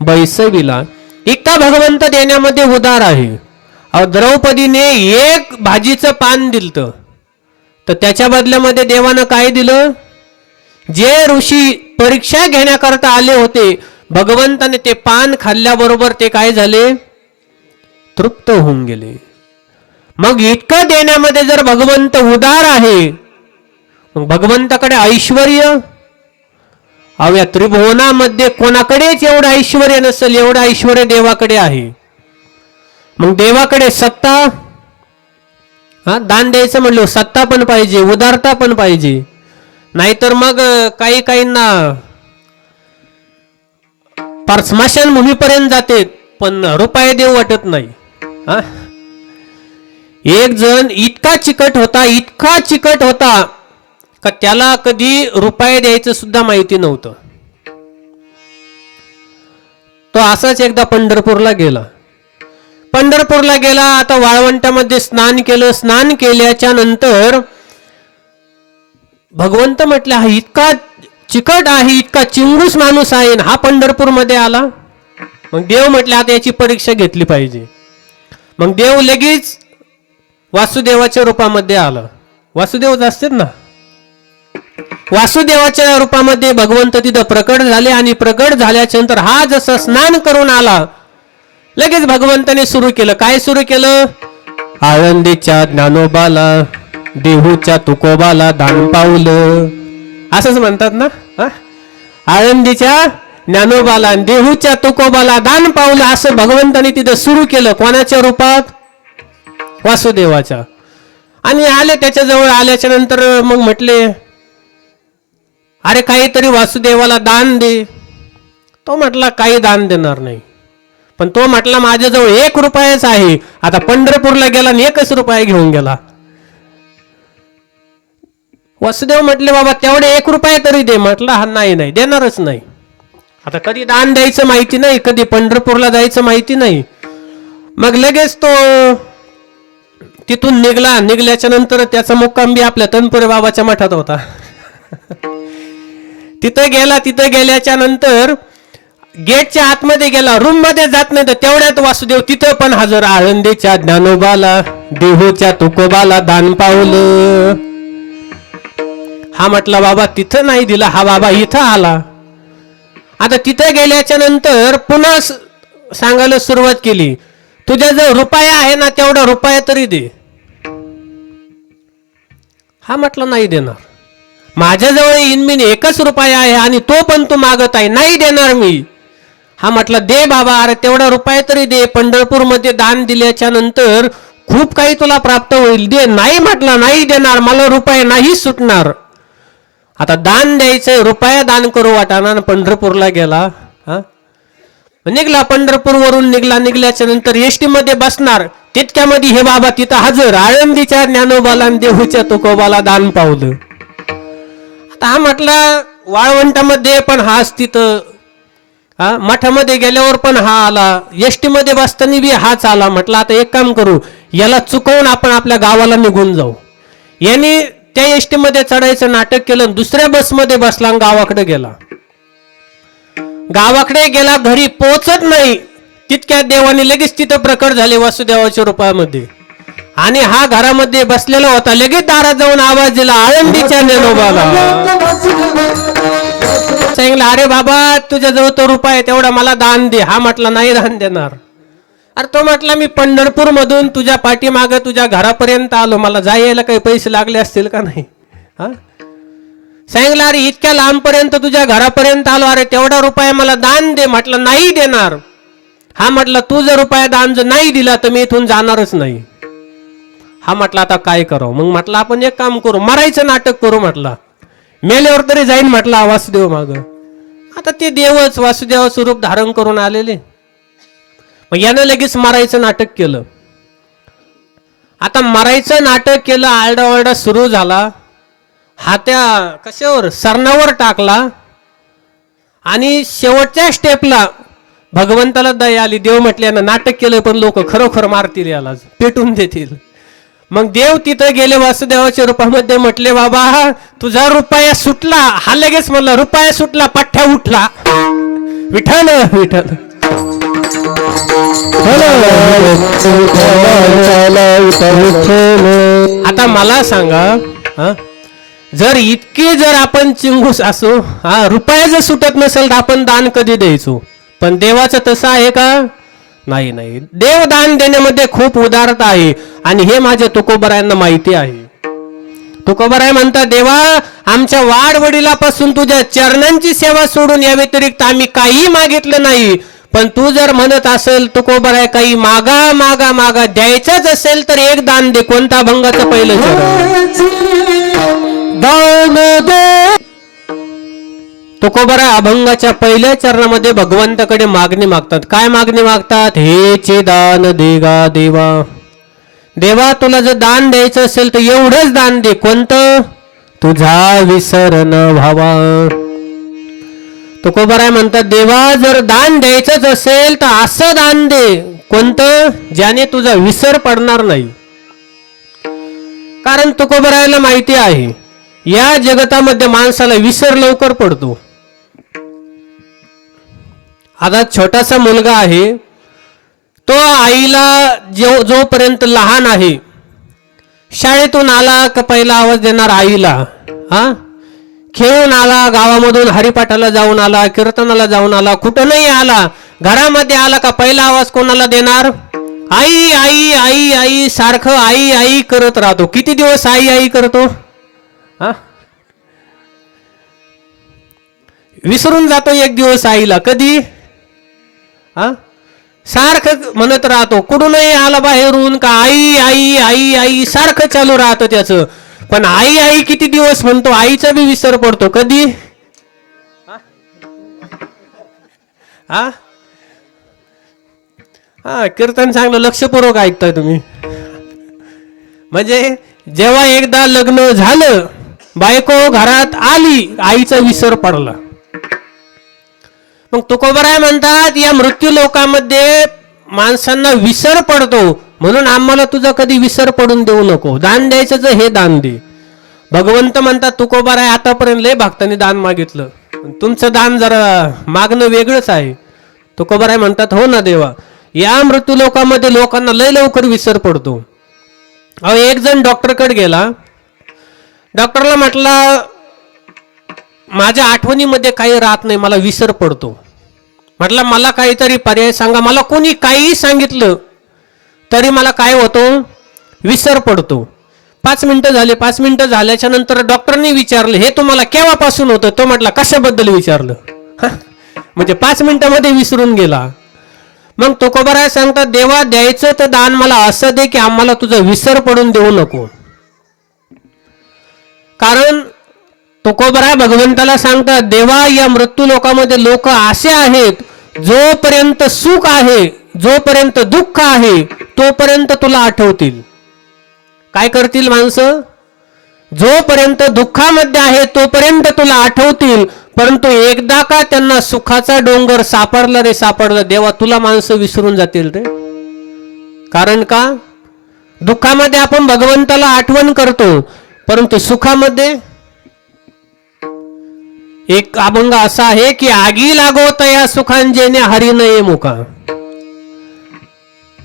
बैसविला. इतका भगवंत देण्यामध्ये उदार आहे. द्रौपदीने एक भाजीचं पान दिलं, तर त्याच्या बदल्यामध्ये देवानं काय दिलं? जे ऋषी परीक्षा घेण्याकरता आले होते, भगवंताने ते पान खाल्ल्याबरोबर ते काय झाले? तृप्त होऊन गेले. मग इतकं देण्यामध्ये जर भगवंत उदार आहे, मग भगवंताकडे ऐश्वर्य, अहो या त्रिभुवनामध्ये कोणाकडेच एवढं ऐश्वर्य नसेल, एवढं ऐश्वर्य देवाकडे आहे. मग देवाकडे सत्ता, हा दान द्यायचं म्हणलं सत्ता पण पाहिजे, उदारता पण पाहिजे. नाहीतर मग काही काहींना पार स्मशान भूमीपर्यंत जाते, पण रुपये देव वाटत नाही. हा, एक जण इतका चिकट होता, इतका चिकट होता का त्याला कधी रुपये द्यायचं सुद्धा माहिती नव्हतं. तो असाच एकदा पंढरपूरला गेला. पंढरपूरला गेला, आता वाळवंटामध्ये स्नान केलं. स्नान केल्याच्या नंतर भगवंत म्हटले, हा इतका चिकट आहे, इतका चिंगूस माणूस आहे, हा पंढरपूर मध्ये आला. मग देव म्हटले आता याची परीक्षा घेतली पाहिजे. मग देव लगेच वासुदेवाच्या रूपामध्ये आला. वासुदेवच असतात ना, वासुदेवाच्या रूपामध्ये भगवंत तिथं प्रकट झाले. आणि प्रकट झाल्याच्या नंतर हा जसं स्नान करून आला, लगेच भगवंताने सुरू केलं. काय सुरू केलं? आळंदीच्या ज्ञानोबाला, देहूच्या तुकोबाला दान पावलं, असंच म्हणतात ना. आळंदीच्या ज्ञानोबाला देहूच्या तुकोबाला दान पावलं असं भगवंतानी तिथं सुरू केलं. कोणाच्या रूपात? वासुदेवाच्या. आणि आले त्याच्याजवळ. आल्याच्या नंतर मग म्हटले अरे काहीतरी वासुदेवाला दान दे. तो म्हटला काही दान देणार नाही. पण तो म्हटला माझ्याजवळ 1 रुपयाच आहे. आता पंढरपूरला गेला आणि 1च रुपया घेऊन गेला. वासुदेव म्हटले बाबा तेवढे 1 रुपया तरी दे. म्हटलं हा नाही नाही देणारच नाही. आता कधी दान द्यायचं माहिती नाही, कधी पंढरपूरला जायचं माहिती नाही. मग लगेच तो तिथून निघला. निघल्याच्या नंतर त्याचा मुक्काम बी आपल्या तनपुरे बाबाच्या मठात होता. तिथं गेला. तिथं गेल्याच्या नंतर गेटच्या आतमध्ये गेला. रूम मध्ये जात नाही तर तेवढ्यात वासुदेव तिथं पण हजर. आळंदीच्या ज्ञानोबाला देहूच्या तुकोबाला दान पावलं. हा म्हटला बाबा तिथं नाही दिला. हा बाबा इथं आला. आता तिथं गेल्याच्या नंतर पुन्हा सांगायला सुरुवात केली तुझ्या जर रुपया आहे ना तेवढा रुपया तरी दे. हा म्हटला नाही देणार. माझ्याजवळ इनमिन 1च रुपया आहे आणि तो पण तू मागत आहे. नाही देणार मी. हा म्हटला दे बाबा. अरे तेवढा रुपया तरी दे. पंढरपूर मध्ये दान दिल्याच्या नंतर खूप काही तुला प्राप्त होईल. दे. नाही म्हटला नाही देणार. मला रुपया नाही सुटणार. आता दान द्यायचंय. रुपया दान करू वाटाना. पंढरपूरला गेला. हा निघला. पंढरपूर वरून निघला. निघल्याच्या नंतर एसटी मध्ये बसणार. तितक्यामध्ये हे बाबा तिथं हजर. आळंदीच्या ज्ञानोबाला आणि देहूच्या तुकोबाला दान पावलं. आता हा म्हटला वाळवंटामध्ये पण हाच तिथं. हा मठामध्ये गेल्यावर पण हा आला. एसटी मध्ये बसताना बी हाच आला. म्हटलं आता एक काम करू. याला चुकवून आपण आपल्या गावाला निघून जाऊ. यांनी त्या एसटी मध्ये चढायचं नाटक केलं. दुसऱ्या बसमध्ये बसला आणि गावाकडे गेला. गावाकडे गेला. घरी पोहोचत नाही तितक्या देवाने लगेच तिथं प्रकट झाले वासुदेवाच्या रूपामध्ये. आणि हा घरामध्ये बसलेला होता. लगेच दारात जाऊन आवाज दिला आळंदीच्या ज्ञानोबाला. सांगितलं अरे बाबा तुझ्याजवळ तो रुपया तेवढा मला दान दे. हा म्हटला नाही दान देणार. अरे तो म्हटला मी पंढरपूर मधून तुझ्या पाठीमाग तुझ्या घरापर्यंत आलो. मला जायला काही पैसे लागले असतील का नाही. हा सांगितलं अरे इतक्या लांबपर्यंत तुझ्या घरापर्यंत आलो. अरे तेवढा रुपया मला दान दे. म्हटलं नाही देणार. हा म्हटला तू जर रुपया दान जर नाही दिला तर मी इथून जाणारच नाही. हा म्हटला आता काय करावं. मग म्हटलं आपण एक काम करू. मरायचं नाटक करू. म्हटला मेल्यावर तरी जाईन. म्हटला वासुदेव माग. आता ते देवच वासुदेव स्वरूप धारण करून आलेले. मग यानं लगेच मरायचं नाटक केलं. आता मरायचं नाटक केलं. आरडाओरडा सुरू झाला. हा त्या कशावर सरणावर टाकला. आणि शेवटच्या स्टेपला भगवंताला दया आली. देव म्हटल्यानं नाटक केलं पण लोक खरोखर मारतील याला, पेटून देतील. मग देव तिथं गेले वासुदेवाच्या रूपामध्ये. म्हटले बाबा तुझा रुपया सुटला. हा लगेच म्हणला रुपया सुटला. पठ्ठ्या उठला. विठ्ठल विठ्ठल. आता मला सांगा जर इतके जर आपण चिंगूस असो. रुपया जर सुटत नसेल तर आपण दान कधी द्यायचो. पण देवाचं तसं आहे का? नाही नाही. देव दान देण्यामध्ये खूप उदारता आहे. आणि हे माझ्या तुकोबरायांना माहिती आहे. तुकोबराय म्हणतात देवा आमच्या वाडवडिलापासून तुझ्या चरणांची सेवा सोडून या व्यतिरिक्त आम्ही काही मागितलं नाही. पण तू जर म्हणत असेल तुकोबराय काही मागा मागा मागा द्यायचंच असेल तर एक दान दे. कोणता? अभंगाचं पहिलं चरण दान दे. तुकोबराय अभंगाच्या पहिल्या चरणामध्ये भगवंताकडे मागणी मागतात. काय मागणी मागतात? हेचे दान दे गा देवा. देवा तुला जर दान द्यायचं असेल तर एवढंच दान दे. कोणतं? तुझा विसर न व्हावा. तुकोबराय म्हणतात देवा जर दान द्यायचंच असेल तर असं दान दे. कोणतं? ज्याने तुझा विसर पडणार नाही. कारण तुकोबरायला माहिती आहे या जगतामध्ये माणसाला विसर लवकर पडतो. आता छोटासा मुलगा आहे. तो आईला जोपर्यंत लहान आहे शाळेतून आला का पहिला आवाज देणार आईला. खेळून आला, गावामधून हरिपाठाला जाऊन आला, कीर्तनाला जाऊन आला, कुठं नाही आला, घरामध्ये आला का पहिला आवाज कोणाला देणार? आई आई आई आई. सारखं आई आई करत राहतो. किती दिवस आई आई करतो? विसरून जातो एक दिवस आईला. कधी? हा, सारखं म्हणत राहतो, कुठूनही आला बाहेरून का आई आई आई आई सारखं चालू राहतं त्याचं. पण आई आई किती दिवस म्हणतो, आईचा बी विसर पडतो. कधी? हा हा, कीर्तन चांगलं लक्षपूर्वक ऐकताय तुम्ही. म्हणजे जेव्हा एकदा लग्न झालं, बायको घरात आली, आईचा विसर पडला. मग तुकोबराय म्हणतात, या मृत्यू लोकामध्ये माणसांना विसर पडतो, म्हणून आम्हाला तुझा कधी विसर पडून देऊ नको. दान द्यायचं तर हे दान दे. भगवंत म्हणतात, तुकोबराय आतापर्यंत लय भक्तांनी दान मागितलं, तुमचं दान जरा मागणं वेगळंच आहे. तुकोबराय म्हणतात, हो ना देवा, या मृत्यू लोकामध्ये लोकांना लय लवकर विसर पडतो. अहो, एक जण डॉक्टरकडे गेला. डॉक्टरला म्हटलं, माझ्या आठवणीमध्ये काही राहत नाही, मला विसर पडतो. म्हटलं, मला काहीतरी पर्याय सांगा. मला कोणी काहीही सांगितलं तरी मला काय होतो, विसर पडतो. 5 मिनिटं झाले. 5 मिनिटं झाल्याच्या नंतर डॉक्टरने विचारलं, हे तुम्हाला केव्हापासून होतं? तो म्हटला, कशाबद्दल विचारलं? म्हणजे 5 मिनिटामध्ये विसरून गेला. मग तुकोबराय सांगतात, देवा, द्यायचं तर दान मला असं दे की आम्हाला तुझा विसर पडून देऊ नको. कारण तुकोबराय भगवंताला सांगतात, देवा, या मृत्यू लोकामध्ये लोक असे आहेत, जोपर्यंत सुख आहे, जोपर्यंत दुःख आहे, तोपर्यंत तुला आठवतील. काय करतील माणसं? जोपर्यंत दुःखामध्ये आहे तोपर्यंत तुला आठवतील, परंतु एकदा का त्यांना सुखाचा डोंगर सापडला रे सापडला, देवा, तुला माणसं विसरून जातील रे. कारण का? दुःखामध्ये आपण भगवंताला आठवण करतो, परंतु सुखामध्ये एक अभंग असा आहे की, आगी लागोत या सुखांजेने हरी नये मुका.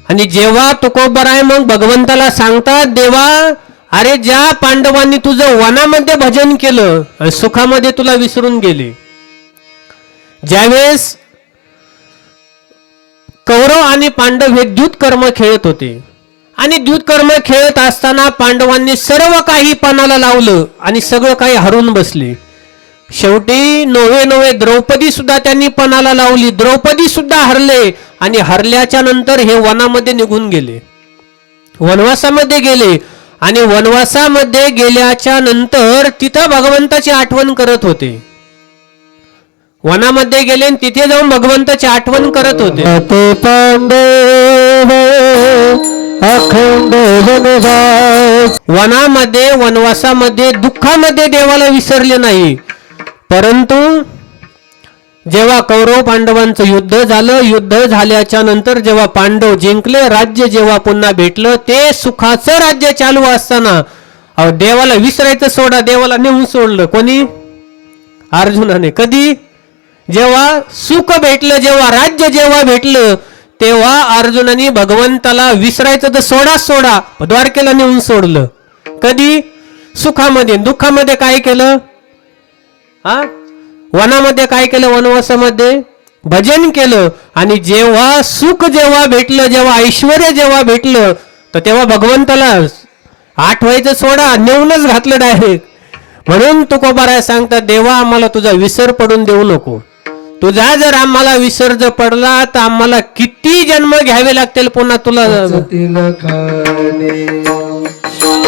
आणि जेव्हा तुकोबराय मग भगवंताला सांगतात, देवा, अरे, ज्या पांडवांनी तुझं वनामध्ये भजन केलं आणि सुखामध्ये तुला विसरून गेले. ज्यावेळेस कौरव आणि पांडव हे द्यूतकर्म खेळत होते, आणि द्यूतकर्म खेळत असताना पांडवांनी सर्व काही पणाला लावलं आणि सगळं काही हरून बसले. शेवटी नोवे द्रौपदी सुद्धा त्यांनी पणाला लावली. द्रौपदी सुद्धा हरले, आणि हरल्याच्या नंतर हे वनामध्ये निघून गेले, वनवासामध्ये गेले. आणि वनवासामध्ये गेल्याच्या नंतर तिथं भगवंताची आठवण करत होते. वनामध्ये गेले आणि तिथे जाऊन भगवंताची आठवण करत होते. अखंड वनवास, वनामध्ये वनवासामध्ये दुःखामध्ये देवाला विसरले नाही. परंतु जेव्हा कौरव पांडवांचं युद्ध झालं, युद्ध झाल्याच्या नंतर जेव्हा पांडव जिंकले, राज्य जेव्हा पुन्हा भेटलं, ते सुखाचं राज्य चालू असताना देवाला विसरायचं सोडा, देवाला नेऊन सोडलं. कोणी? अर्जुनाने. कधी? जेव्हा सुख भेटलं, जेव्हा राज्य जेव्हा भेटलं, तेव्हा अर्जुनाने भगवंताला विसरायचं तर सोडा, द्वारकेला नेऊन सोडलं. कधी? सुखामध्ये. दुःखामध्ये काय केलं? वनामध्ये काय केलं? वनवासामध्ये भजन केलं. आणि जेव्हा सुख जेव्हा भेटलं, जेव्हा ऐश्वर्य जेव्हा भेटलं, तर तेव्हा भगवंताला आठवायचं सोडा, नेऊनच घातलं डायरेक्ट. म्हणून तुकोबाराय सांगतात, देवा, आम्हाला तुझा विसर पडून देऊ नको. तुझा जर आम्हाला विसर जर पडला तर आम्हाला किती जन्म घ्यावे लागतील पुन्हा तुला.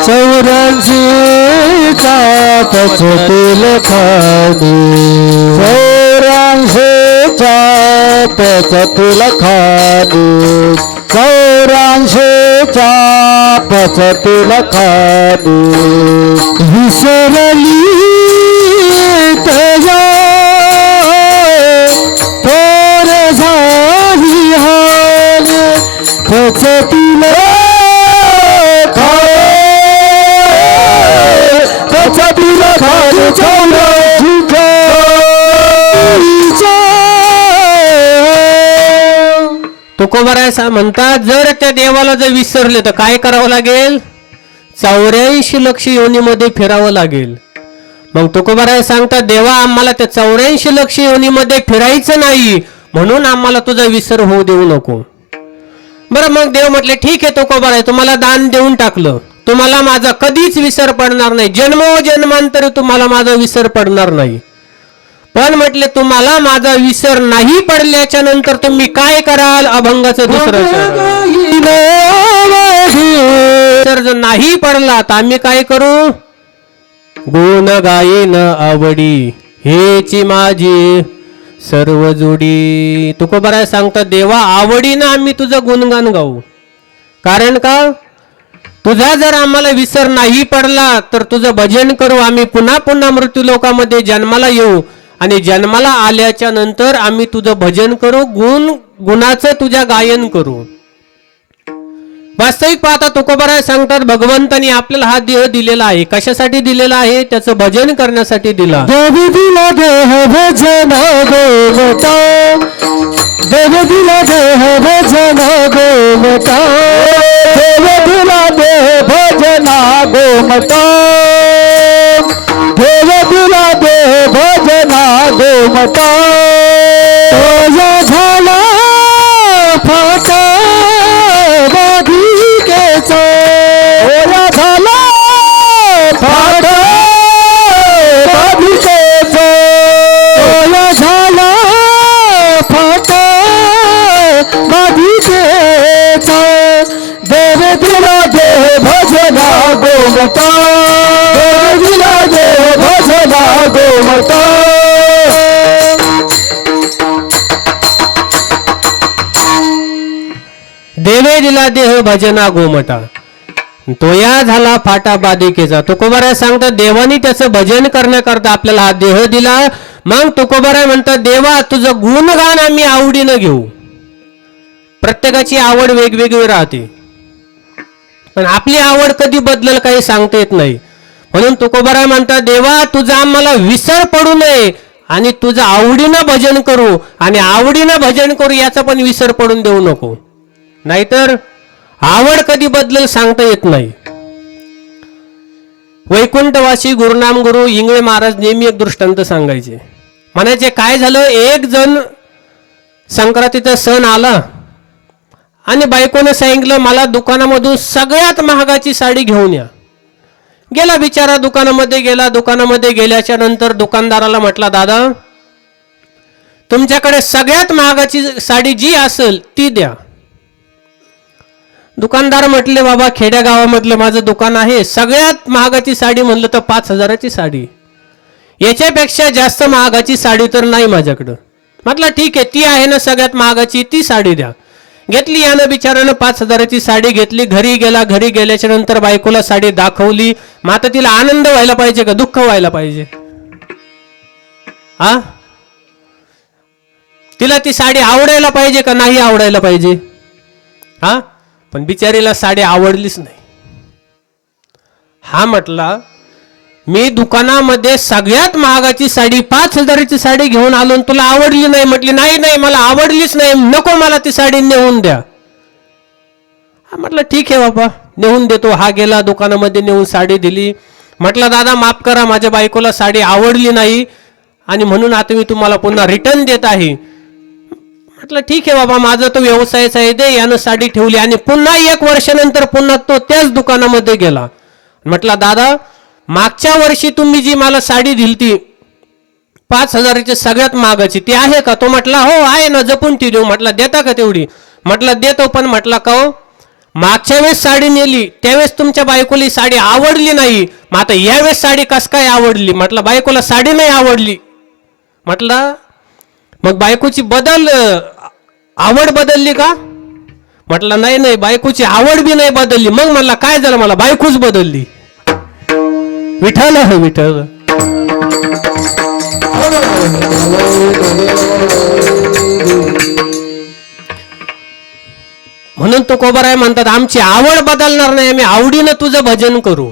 84 पचतील खाणी, 84 पचतील खाणी, 84 पचतील खाणी, विसरली तया थोर झाली हाल, पचतील तुकोबाराय म्हणतात, जर त्या देवाला जर विसरले तर काय करावं लागेल? 84 लक्ष योनीमध्ये फिरावं लागेल. मग तुकोबाराय सांगतात, देवा, आम्हाला त्या 84 लक्ष योनीमध्ये फिरायचं नाही, म्हणून आम्हाला तुझा विसर होऊ देऊ नको. बरं, मग देव म्हटले, ठीक आहे तुकोबाराय, तुम्हाला दान देऊन टाकलं, तुम्हाला माझा कधीच विसर पडणार नाही, जन्मोजन्मांतरी तुम्हाला माझा विसर पडणार नाही. पण म्हटले तुम्हाला माझा विसर नाही पडल्याच्या नंतर तुम्ही काय कराल? अभंगाचं दुसरं चरण. तर जर नाही पडला तर आम्ही काय करू? गुण गाईन आवडी हेची माझी सर्व जोडी. तुकोबाराय सांगतात देवा आवडीनं आम्ही तुझं गुणगान गाऊ. कारण का? तुझा जर आम्हाला विसर नाही पडला तर तुझं भजन करू. आम्ही पुन्हा पुन्हा मृत्यू लोकामध्ये जन्माला येऊ आणि जन्माला आल्याच्या नंतर आम्ही तुझं भजन करू, गुणाचं तुझ्या गायन करू. वास्तविक पाहता तुकोबाराय सांगतात भगवंतानी आपल्याला हा देह दिलेला आहे. कशासाठी दिलेला आहे? त्याचं भजन करण्यासाठी दिला. देव दिला देह भजन गोमता, देव दिला देह भजन गोमता, देव दिला देह भजन गोमता, देव दिला देह भजन गोमता. तोया झाला फाटा बाधिकेचा, तोया झाला फाटा बाधिकेचा, तोया झाला फाटा बाधिकेचा. देव दिला देह भजना गोमता, देव दिला देह भजना गोमता. देवे दिला देह भजना गोमटा, तोया झाला फाटा बाधिकेचा. तुकोबाराय सांगतात देवानी त्याचं भजन करण्याकरता आपल्याला हा देह दिला. मग तुकोबाराय म्हणतात देवा तुझं गुणगान आम्ही आवडीनं घेऊ. प्रत्येकाची आवड वेगवेगळी राहते, पण आपली आवड कधी बदलल काही सांगता येत नाही. म्हणून तुकोबाराय म्हणतात देवा तुझा आम्हाला विसर पडू नये आणि तुझं आवडीनं भजन करू, आणि आवडीनं भजन करू याचा पण विसर पडून देऊ नको. नाहीतर आवड कधी बदलल सांगता येत नाही. वैकुंठवासी गुरुनाम गुरु इंगळे महाराज नेहमी एक दृष्टांत सांगायचे. म्हणायचे काय झालं, एक जण संक्रांतीचा सण आला आणि बायकोने सांगितलं मला दुकानामधून सगळ्यात महागाची साडी घेऊन या. गेला बिचारा दुकानामध्ये गेला. दुकानामध्ये गेल्याच्या नंतर दुकानदाराला म्हटला दादा तुमच्याकडे सगळ्यात महागाची साडी जी असेल ती द्या. दुकानदार म्हटले बाबा खेड्या गावामधलं माझं दुकान आहे, सगळ्यात महागाची साडी म्हणलं तर 5,000ची साडी, याच्यापेक्षा जास्त महागाची साडी तर नाही माझ्याकडं. म्हटलं ठीक आहे ती आहे ना सगळ्यात महागाची ती साडी द्या. घेतली यानं बिचारानं 5,000ची साडी घेतली. घरी गेला. घरी गेल्याच्या नंतर बायकोला साडी दाखवली. मग आता तिला आनंद व्हायला पाहिजे का दुःख व्हायला पाहिजे? हा तिला ती साडी आवडायला पाहिजे का नाही आवडायला पाहिजे? हा पण बिचारीला साडी आवडलीच नाही. हा म्हटला मी दुकानामध्ये सगळ्यात महागाची साडी 5,000ची साडी घेऊन आलो आणि तुला आवडली नाही. म्हटली नाही नाही मला आवडलीच नाही, नको मला ती साडी नेऊन द्या. हा म्हटलं ठीक आहे बाबा नेऊन देतो. हा गेला दुकानामध्ये नेऊन साडी दिली. म्हटलं दादा माफ करा माझ्या बायकोला साडी आवडली नाही आणि म्हणून आता मी तुम्हाला पुन्हा रिटर्न देत आहे. म्हटलं ठीक आहे बाबा माझा तो व्यवसायच आहे दे. यानं साडी ठेवली आणि पुन्हा 1 वर्षानंतर पुन्हा तो त्याच दुकानामध्ये गेला. म्हटलं दादा मागच्या वर्षी तुम्ही जी मला साडी दिलती 5,000ची सगळ्यात महागाची ती आहे का? तो म्हटला हो आहे ना जपून ती देऊ. म्हटलं देता का तेवढी? म्हटलं देतो. पण म्हटलं का हो मागच्या वेळेस साडी नेली त्यावेळेस तुमच्या बायकोला साडी आवडली नाही, मग आता यावेळेस साडी कस काय आवडली? म्हटलं बायकोला साडी नाही आवडली. म्हटलं मग बायकोची आवड बदलली का? म्हटलं नाही नाही बायकोची आवड बी नाही बदलली. मग म्हणला काय झालं? मला बायकोच बदलली. विठ्ठल विठ्ठल. म्हणून तो कोबाराय म्हणतात आमची आवड बदलणार नाही, आम्ही आवडीनं तुझं भजन करू.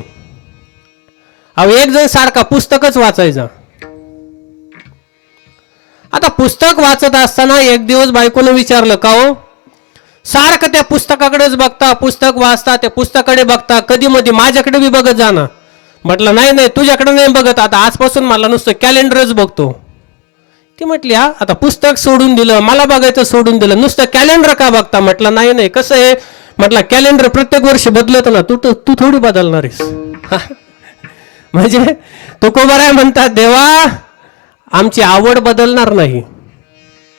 अहो एक जण सारखा पुस्तकच वाचायचा. आता पुस्तक वाचत असताना एक दिवस बायकोनं विचारलं का हो सारखं त्या पुस्तकाकडेच बघता, पुस्तक वाचता, त्या पुस्तकाकडे बघता, कधी मध्ये माझ्याकडे बी बघत जाना. म्हटलं नाही नाही तुझ्याकडे नाही बघत, आता आजपासून मला नुसतं कॅलेंडरच बघतो. ती म्हटली हा आता पुस्तक सोडून दिलं, मला बघायचं सोडून दिलं, नुसतं कॅलेंडर का बघता? म्हटलं नाही नाही कसं आहे, म्हटलं कॅलेंडर प्रत्येक वर्षी बदलत ना, तू थोडी बदलणार आहेस. म्हणजे तुकोबाराय म्हणतात देवा आमची आवड बदलणार नाही.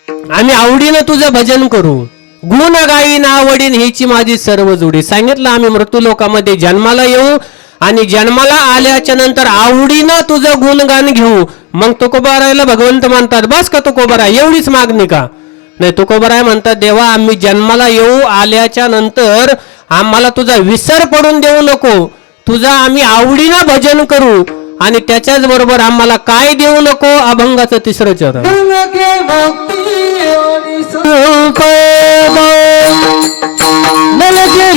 आम्ही आवडीनं तुझं भजन करू. गुण गाईन आवडीन हीची माझी सर्व जोडी. सांगितलं आम्ही मृत्यूलोकामध्ये जन्माला येऊ आणि जन्माला आल्याच्या नंतर आवडीनं तुझं गुणगान घेऊ. मग तुकोबारायला भगवंत म्हणतात बस का तुकोबाराय एवढीच मागणी का? नाही, तुकोबाराय म्हणतात देवा आम्ही जन्माला येऊ आल्याच्या नंतर आम्हाला तुझा विसर पडून देऊ नको. तुझा आम्ही आवडीनं भजन करू आणि त्याच्याच बरोबर आम्हाला काय देऊ नको. अभंगाचं तिसरं चरण.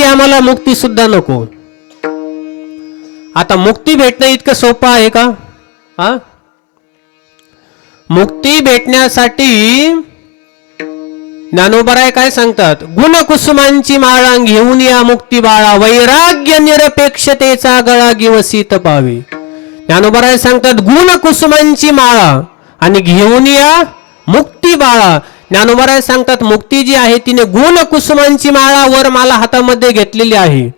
आम्हाला मुक्ती सुद्धा नको. आता मुक्ती भेटणं इतकं सोपं आहे का? हा, मुक्ती भेटण्यासाठी ज्ञानोबराय काय सांगतात? गुणकुसुमांची माळा घेऊन या मुक्ती बाळा, वैराग्य निरपेक्षतेचा गळा गिवसीत पावे. ज्ञानोबराय सांगतात गुणकुसुमांची माळा आणि घेऊन या मुक्ती बाळा. ज्ञानोबराय सांगतात मुक्ती जी आहे तिने गुणकुसुमांची माळा वर माला हातामध्ये घेतलेली आहे,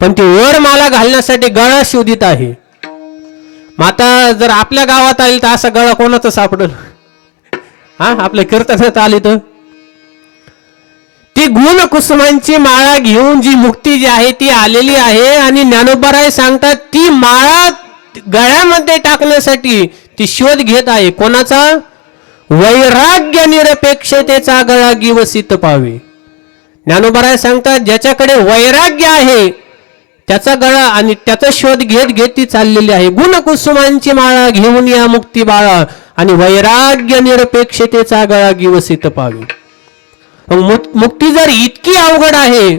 पण ती वर माला घालण्यासाठी गळा शोधित आहे. माता जर आपल्या गावात आली तर असा गळा कोणाचा सापडेल? हा, आपल्या कीर्तनात आली तर ती गुण कुसुमांची माळा घेऊन जी मुक्ती जी आहे ती आलेली आहे. आणि ज्ञानोबराय सांगतात ती माळा गळ्यामध्ये टाकण्यासाठी ती शोध घेत आहे. कोणाचा? वैराग्य निरपेक्षतेचा गळा गिवसीत पावे. ज्ञानोबराय सांगतात ज्याच्याकडे वैराग्य आहे त्याचा गळा आणि त्याचा शोध घेत घेत ती चाललेली आहे. गुणकुसुमांची माळा घेऊन या मुक्ती बाळा आणि वैराग्य निरपेक्षतेचा गळा गिवसीत पावे. मुक्ती जर इतकी अवघड आहे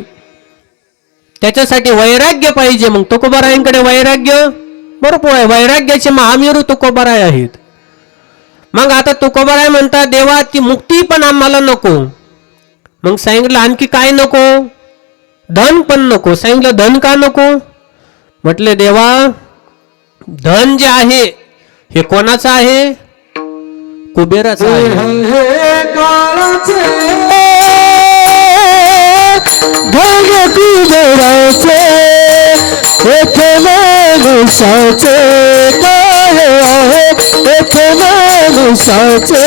त्याच्यासाठी वैराग्य पाहिजे. मग तुकोबारायांकडे वैराग्य भरपूर आहे. वैराग्याचे महामेरू तुकोबाराय आहेत. मग आता तुकोबाराय म्हणतात देवा ती मुक्ती पण आम्हाला नको. मग सांगितलं आणखी काय नको? धन पण नको. सांगितलं धन का नको? म्हटले देवा धन जे आहे हे कोणाचं आहे? कुबेराचं आहे. धन कुबेराचे येथे माणसाचे काय आहे? येथे माणसाचे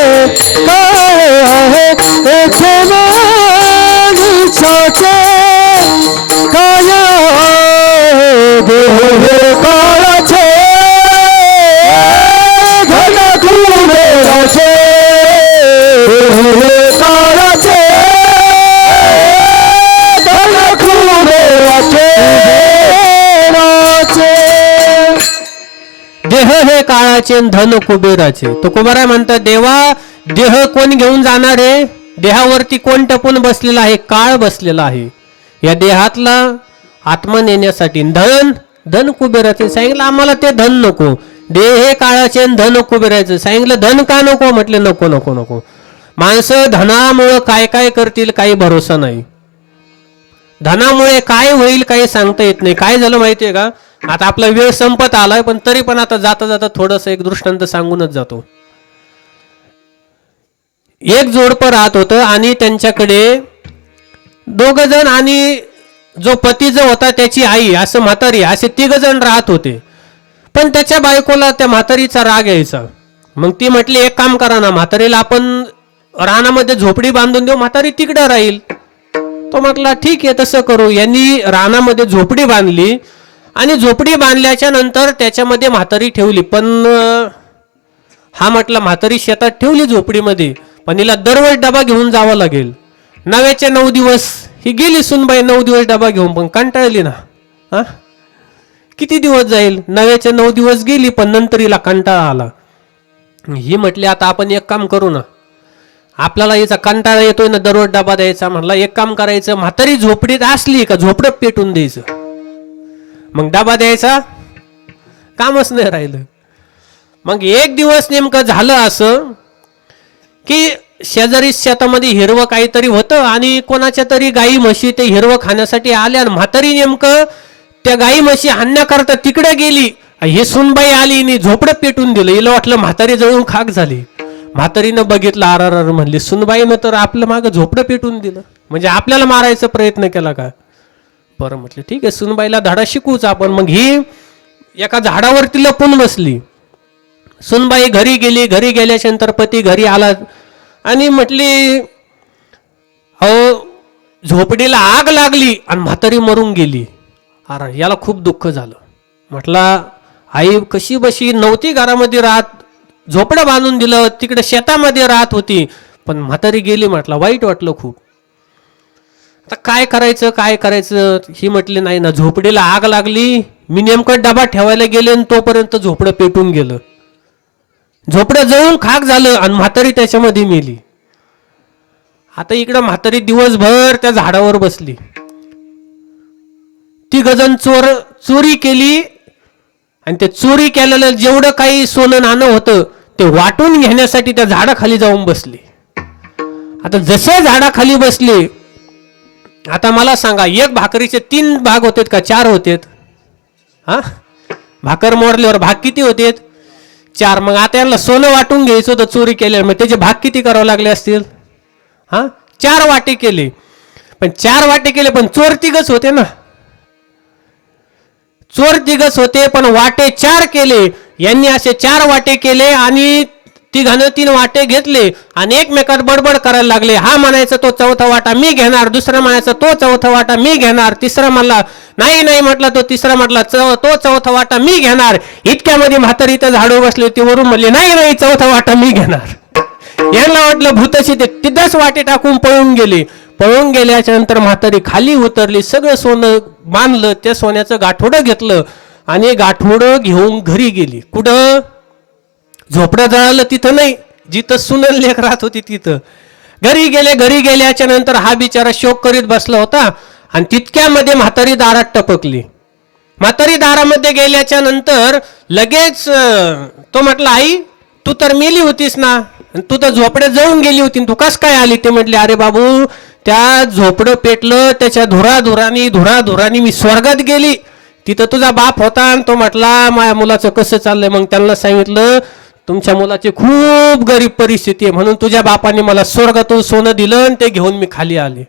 काय आहे? येथे माणसाचे काय आहे? देह काळाचे धन कुबेराचे देह काळाचे देह हे काळाचे धन कुबेराचे. तुकोबाराय म्हणतात देवा देह कोण घेऊन जाणार आहे? देहावरती कोण टपून बसलेला आहे? काळ बसलेला आहे. या देहातला आत्मा नेण्यासाठी धन कुबेराचे. सांगितलं आम्हाला ते धन नको. देह हे काळाचे धन कुबेराचे. सांगितलं धन का नको? म्हटले नको नको नको. माणसं धनामुळं काय काय करतील काही भरोसा नाही. धनामुळे काय होईल काही सांगता येत नाही. काय झालं माहितीये का? आता आपला वेळ संपत आलाय पण तरी पण आता जाता जाता थोडस एक दृष्टांत सांगूनच जातो. एक जोडपं राहत होतं आणि त्यांच्याकडे दोघ जण आणि जो पती जो होता त्याची आई असं म्हातारी असे 3 जण राहत होते. पण त्याच्या बायकोला त्या म्हातारीचा राग यायचा. मग ती म्हटली एक काम करा ना, म्हातारीला आपण रानामध्ये झोपडी बांधून देऊ, म्हातारी तिकडे राहील. तो म्हटला ठीक आहे तसं करू. यांनी रानामध्ये झोपडी बांधली आणि झोपडी बांधल्याच्या नंतर त्याच्यामध्ये म्हातारी ठेवली. पण हा म्हटला म्हातारी शेतात ठेवली झोपडीमध्ये, पण हिला दररोज डबा घेऊन जावं लागेल. 9चे 9 दिवस ही गेली सुनबाई 9 दिवस डबा घेऊन, पण कंटाळली ना. हा किती दिवस जाईल? 9चे 9 दिवस गेली पण नंतर हिला कंटाळा आला. ही म्हटली आता आपण एक काम करू ना, आपल्याला याचा कंटाळा येतोय ना दररोज डबा द्यायचा. म्हटला एक काम करायचं, म्हातारी झोपडीत असली का झोपडं पेटून द्यायचं, मग डबा द्यायचा कामच नाही राहिलं. मग एक दिवस नेमकं झालं असं की शेजारी शेतामध्ये हिरवं काहीतरी होतं आणि कोणाच्या तरी गाई म्हशी ते हिरवं खाण्यासाठी आल्या आणि म्हातारी नेमकं त्या गाई म्हशी हाणण्याकरता तिकडे गेली. ही सुनबाई आली आणि झोपडं पेटून दिलं. हिला वाटलं म्हातारी जळून खाक झाली. म्हातारीनं बघितलं आर म्हणली सुनबाईनं तर आपलं मागं झोपडं पेटून दिलं, म्हणजे आपल्याला मारायचा प्रयत्न केला का? बरं म्हटलं ठीक आहे सुनबाईला धडा शिकूच आपण. मग ही एका झाडावरती लपून बसली. सुनबाई घरी गेली. घरी गेल्याच्या नंतर पती घरी आला आणि म्हटली, अहो झोपडीला आग लागली आणि म्हातारी मरून गेली. अरे याला खूप दुःख झालं. म्हटला आई कशी बशी नव्हती घरामध्ये राहत, झोपडं बांधून दिलं, तिकडे शेतामध्ये राहत होती, पण म्हातारी गेली. म्हटलं वाईट वाटलं खूप. आता काय करायचं काय करायचं. ही म्हटली नाही ना, झोपडीला आग लागली, मी नेमकं डबा ठेवायला गेले आणि तोपर्यंत झोपडं पेटून गेलं. झोपडं जळून खाक झालं आणि म्हातारी त्याच्यामध्ये मेली. आता इकडं म्हातारी दिवसभर त्या झाडावर बसली. ती गजन चोरी केली आणि ते चोरी केलेलं जेवढं काही सोनं नाणं होतं ते वाटून घेण्यासाठी त्या झाडाखाली जाऊन बसली. आता जसे झाडाखाली बसले, आता मला सांगा एक भाकरीचे 3 भाग होतेत का 4 होतेत? हा, भाकर मोडल्यावर भाग किती होतेत? 4. मग आता यांना सोनं वाटून घ्यायचं होतं चोरी केल्यावर, मग त्याचे भाग किती करावे लागले असतील? हा, 4 वाटे केले. पण 4 वाटे केले पण चोर तिघच होते ना. चोर तिघच होते पण वाटे 4 केले. यांनी असे 4 वाटे केले आणि तिघानं 3 वाटे घेतले आणि एकमेकात बडबड करायला लागले. हा म्हणायचा तो चौथा वाटा मी घेणार, दुसरा म्हणायचा तो चौथा वाटा मी घेणार, तिसरा म्हणला नाही नाही म्हटला तो, तिसरा म्हटला तो चौथा वाटा मी घेणार. इतक्यामध्ये म्हातारी तर झाडू बसली होती, वरून म्हणले नाही नाही चौथा वाटा मी घेणार. यांना वाटलं भूतशी ते तिथंच वाटे टाकून पळून गेले. पळून गेल्याच्या नंतर म्हातारी खाली उतरली, सगळं सोनं बांधलं, त्या सोन्याचं गाठोडं घेतलं आणि गाठोडं घेऊन घरी गेली. कुठं? झोपडं जळालं तिथं नाही, जिथं सुनन लेक राहत होती तिथं. घरी गेले. घरी गेल्याच्या नंतर हा बिचारा शोक करीत बसला होता आणि तितक्यामध्ये म्हातारी दारात टपकली. म्हातारी दारामध्ये गेल्याच्या नंतर लगेच तो म्हटला आई तू तर मेली होतीस ना, तू तर झोपड्यात जळून गेली होती, तू कस काय आली? ते म्हटले अरे बाबू त्या झोपडं पेटलं, त्याच्या धुराधुरानी मी स्वर्गात गेली, तिथं तुझा बाप होता आणि तो म्हटला माझ्या मुलाचं कसं चाललंय. मग त्यांना सांगितलं तुमच्या मुलाची खूप गरीब परिस्थिती आहे, म्हणून तुझ्या बापाने मला स्वर्गातून सोनं दिलं आणि ते घेऊन मी खाली आले.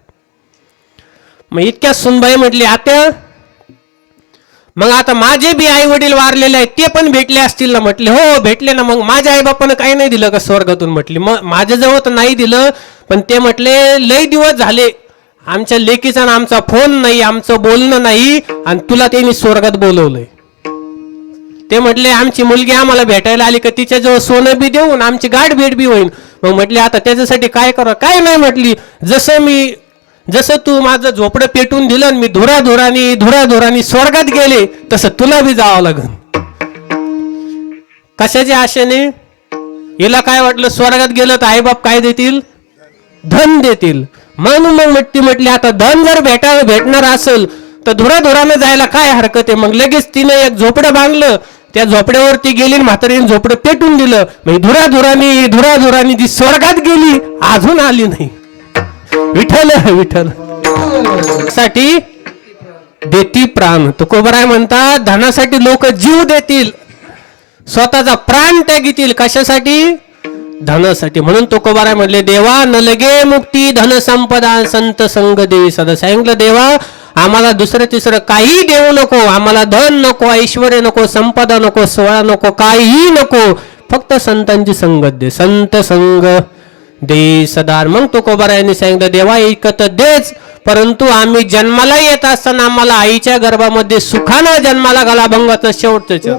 मग इतक्या सुनबाई म्हटली आत्या मग आता माझे बी आई वडील वारलेले आहेत, ते पण भेटले असतील ना? म्हटले हो भेटले ना. मग माझ्या आई बापानं काही नाही दिलं का स्वर्गातून? म्हटली मग माझ्याजवळ तर नाही दिलं, पण ते म्हटले लई दिवस झाले आमच्या लेकीचा ना आमचा फोन नाही, आमचं बोलणं नाही, आणि तुला त्यांनी स्वर्गात बोलवलंय. ते म्हटले आमची मुलगी आम्हाला भेटायला आली का तिच्याजवळ सोनं बी देऊन आमची गाठ भेट बी होईल. मग म्हटले आता त्याच्यासाठी काय करा? काय नाही म्हटली, जसं तू माझं झोपडं पेटून दिलं आणि मी धुराधुरानी स्वर्गात गेले तसं तुला बी जावं लागेल. कशाच्या आशेने? हिला काय वाटलं स्वर्गात गेलं तर आईबाप काय देतील? धन देतील. म्हणून मग म्हटली आता धन जर भेटणार असेल तर धुराधुरानं जायला काय हरकत आहे? मग लगेच तिनं एक झोपडं बांधलं, त्या झोपड्यावरती गेली, म्हातारीने झोपडं पेटून दिलं. मग धुराधुरानी ती स्वर्गात गेली, अजून आली नाही. विठ्ठल साठी देती प्राण. तुकोबराय म्हणतात धनासाठी लोक जीव देतील, स्वतःचा प्राण त्यागीतील. कशासाठी? धनासाठी. म्हणून तुकोबराय म्हणले देवा न लगे मुक्ती धन संपदा संत संग देवी सदा. सांगितलं देवा आम्हाला दुसरं तिसरं काही देऊ नको, आम्हाला धन नको, ऐश्वर्य नको, संपदा नको, सोहळा नको, काही नको, फक्त संतांची संगत दे. संत संग दे सदार. मग तुकोबरायांनी सांगितलं देवा ऐकत देच, परंतु आम्ही जन्माला येत असताना आम्हाला आईच्या गर्भामध्ये सुखानं जन्माला घाला. भंगाचं शेवटचं चरण.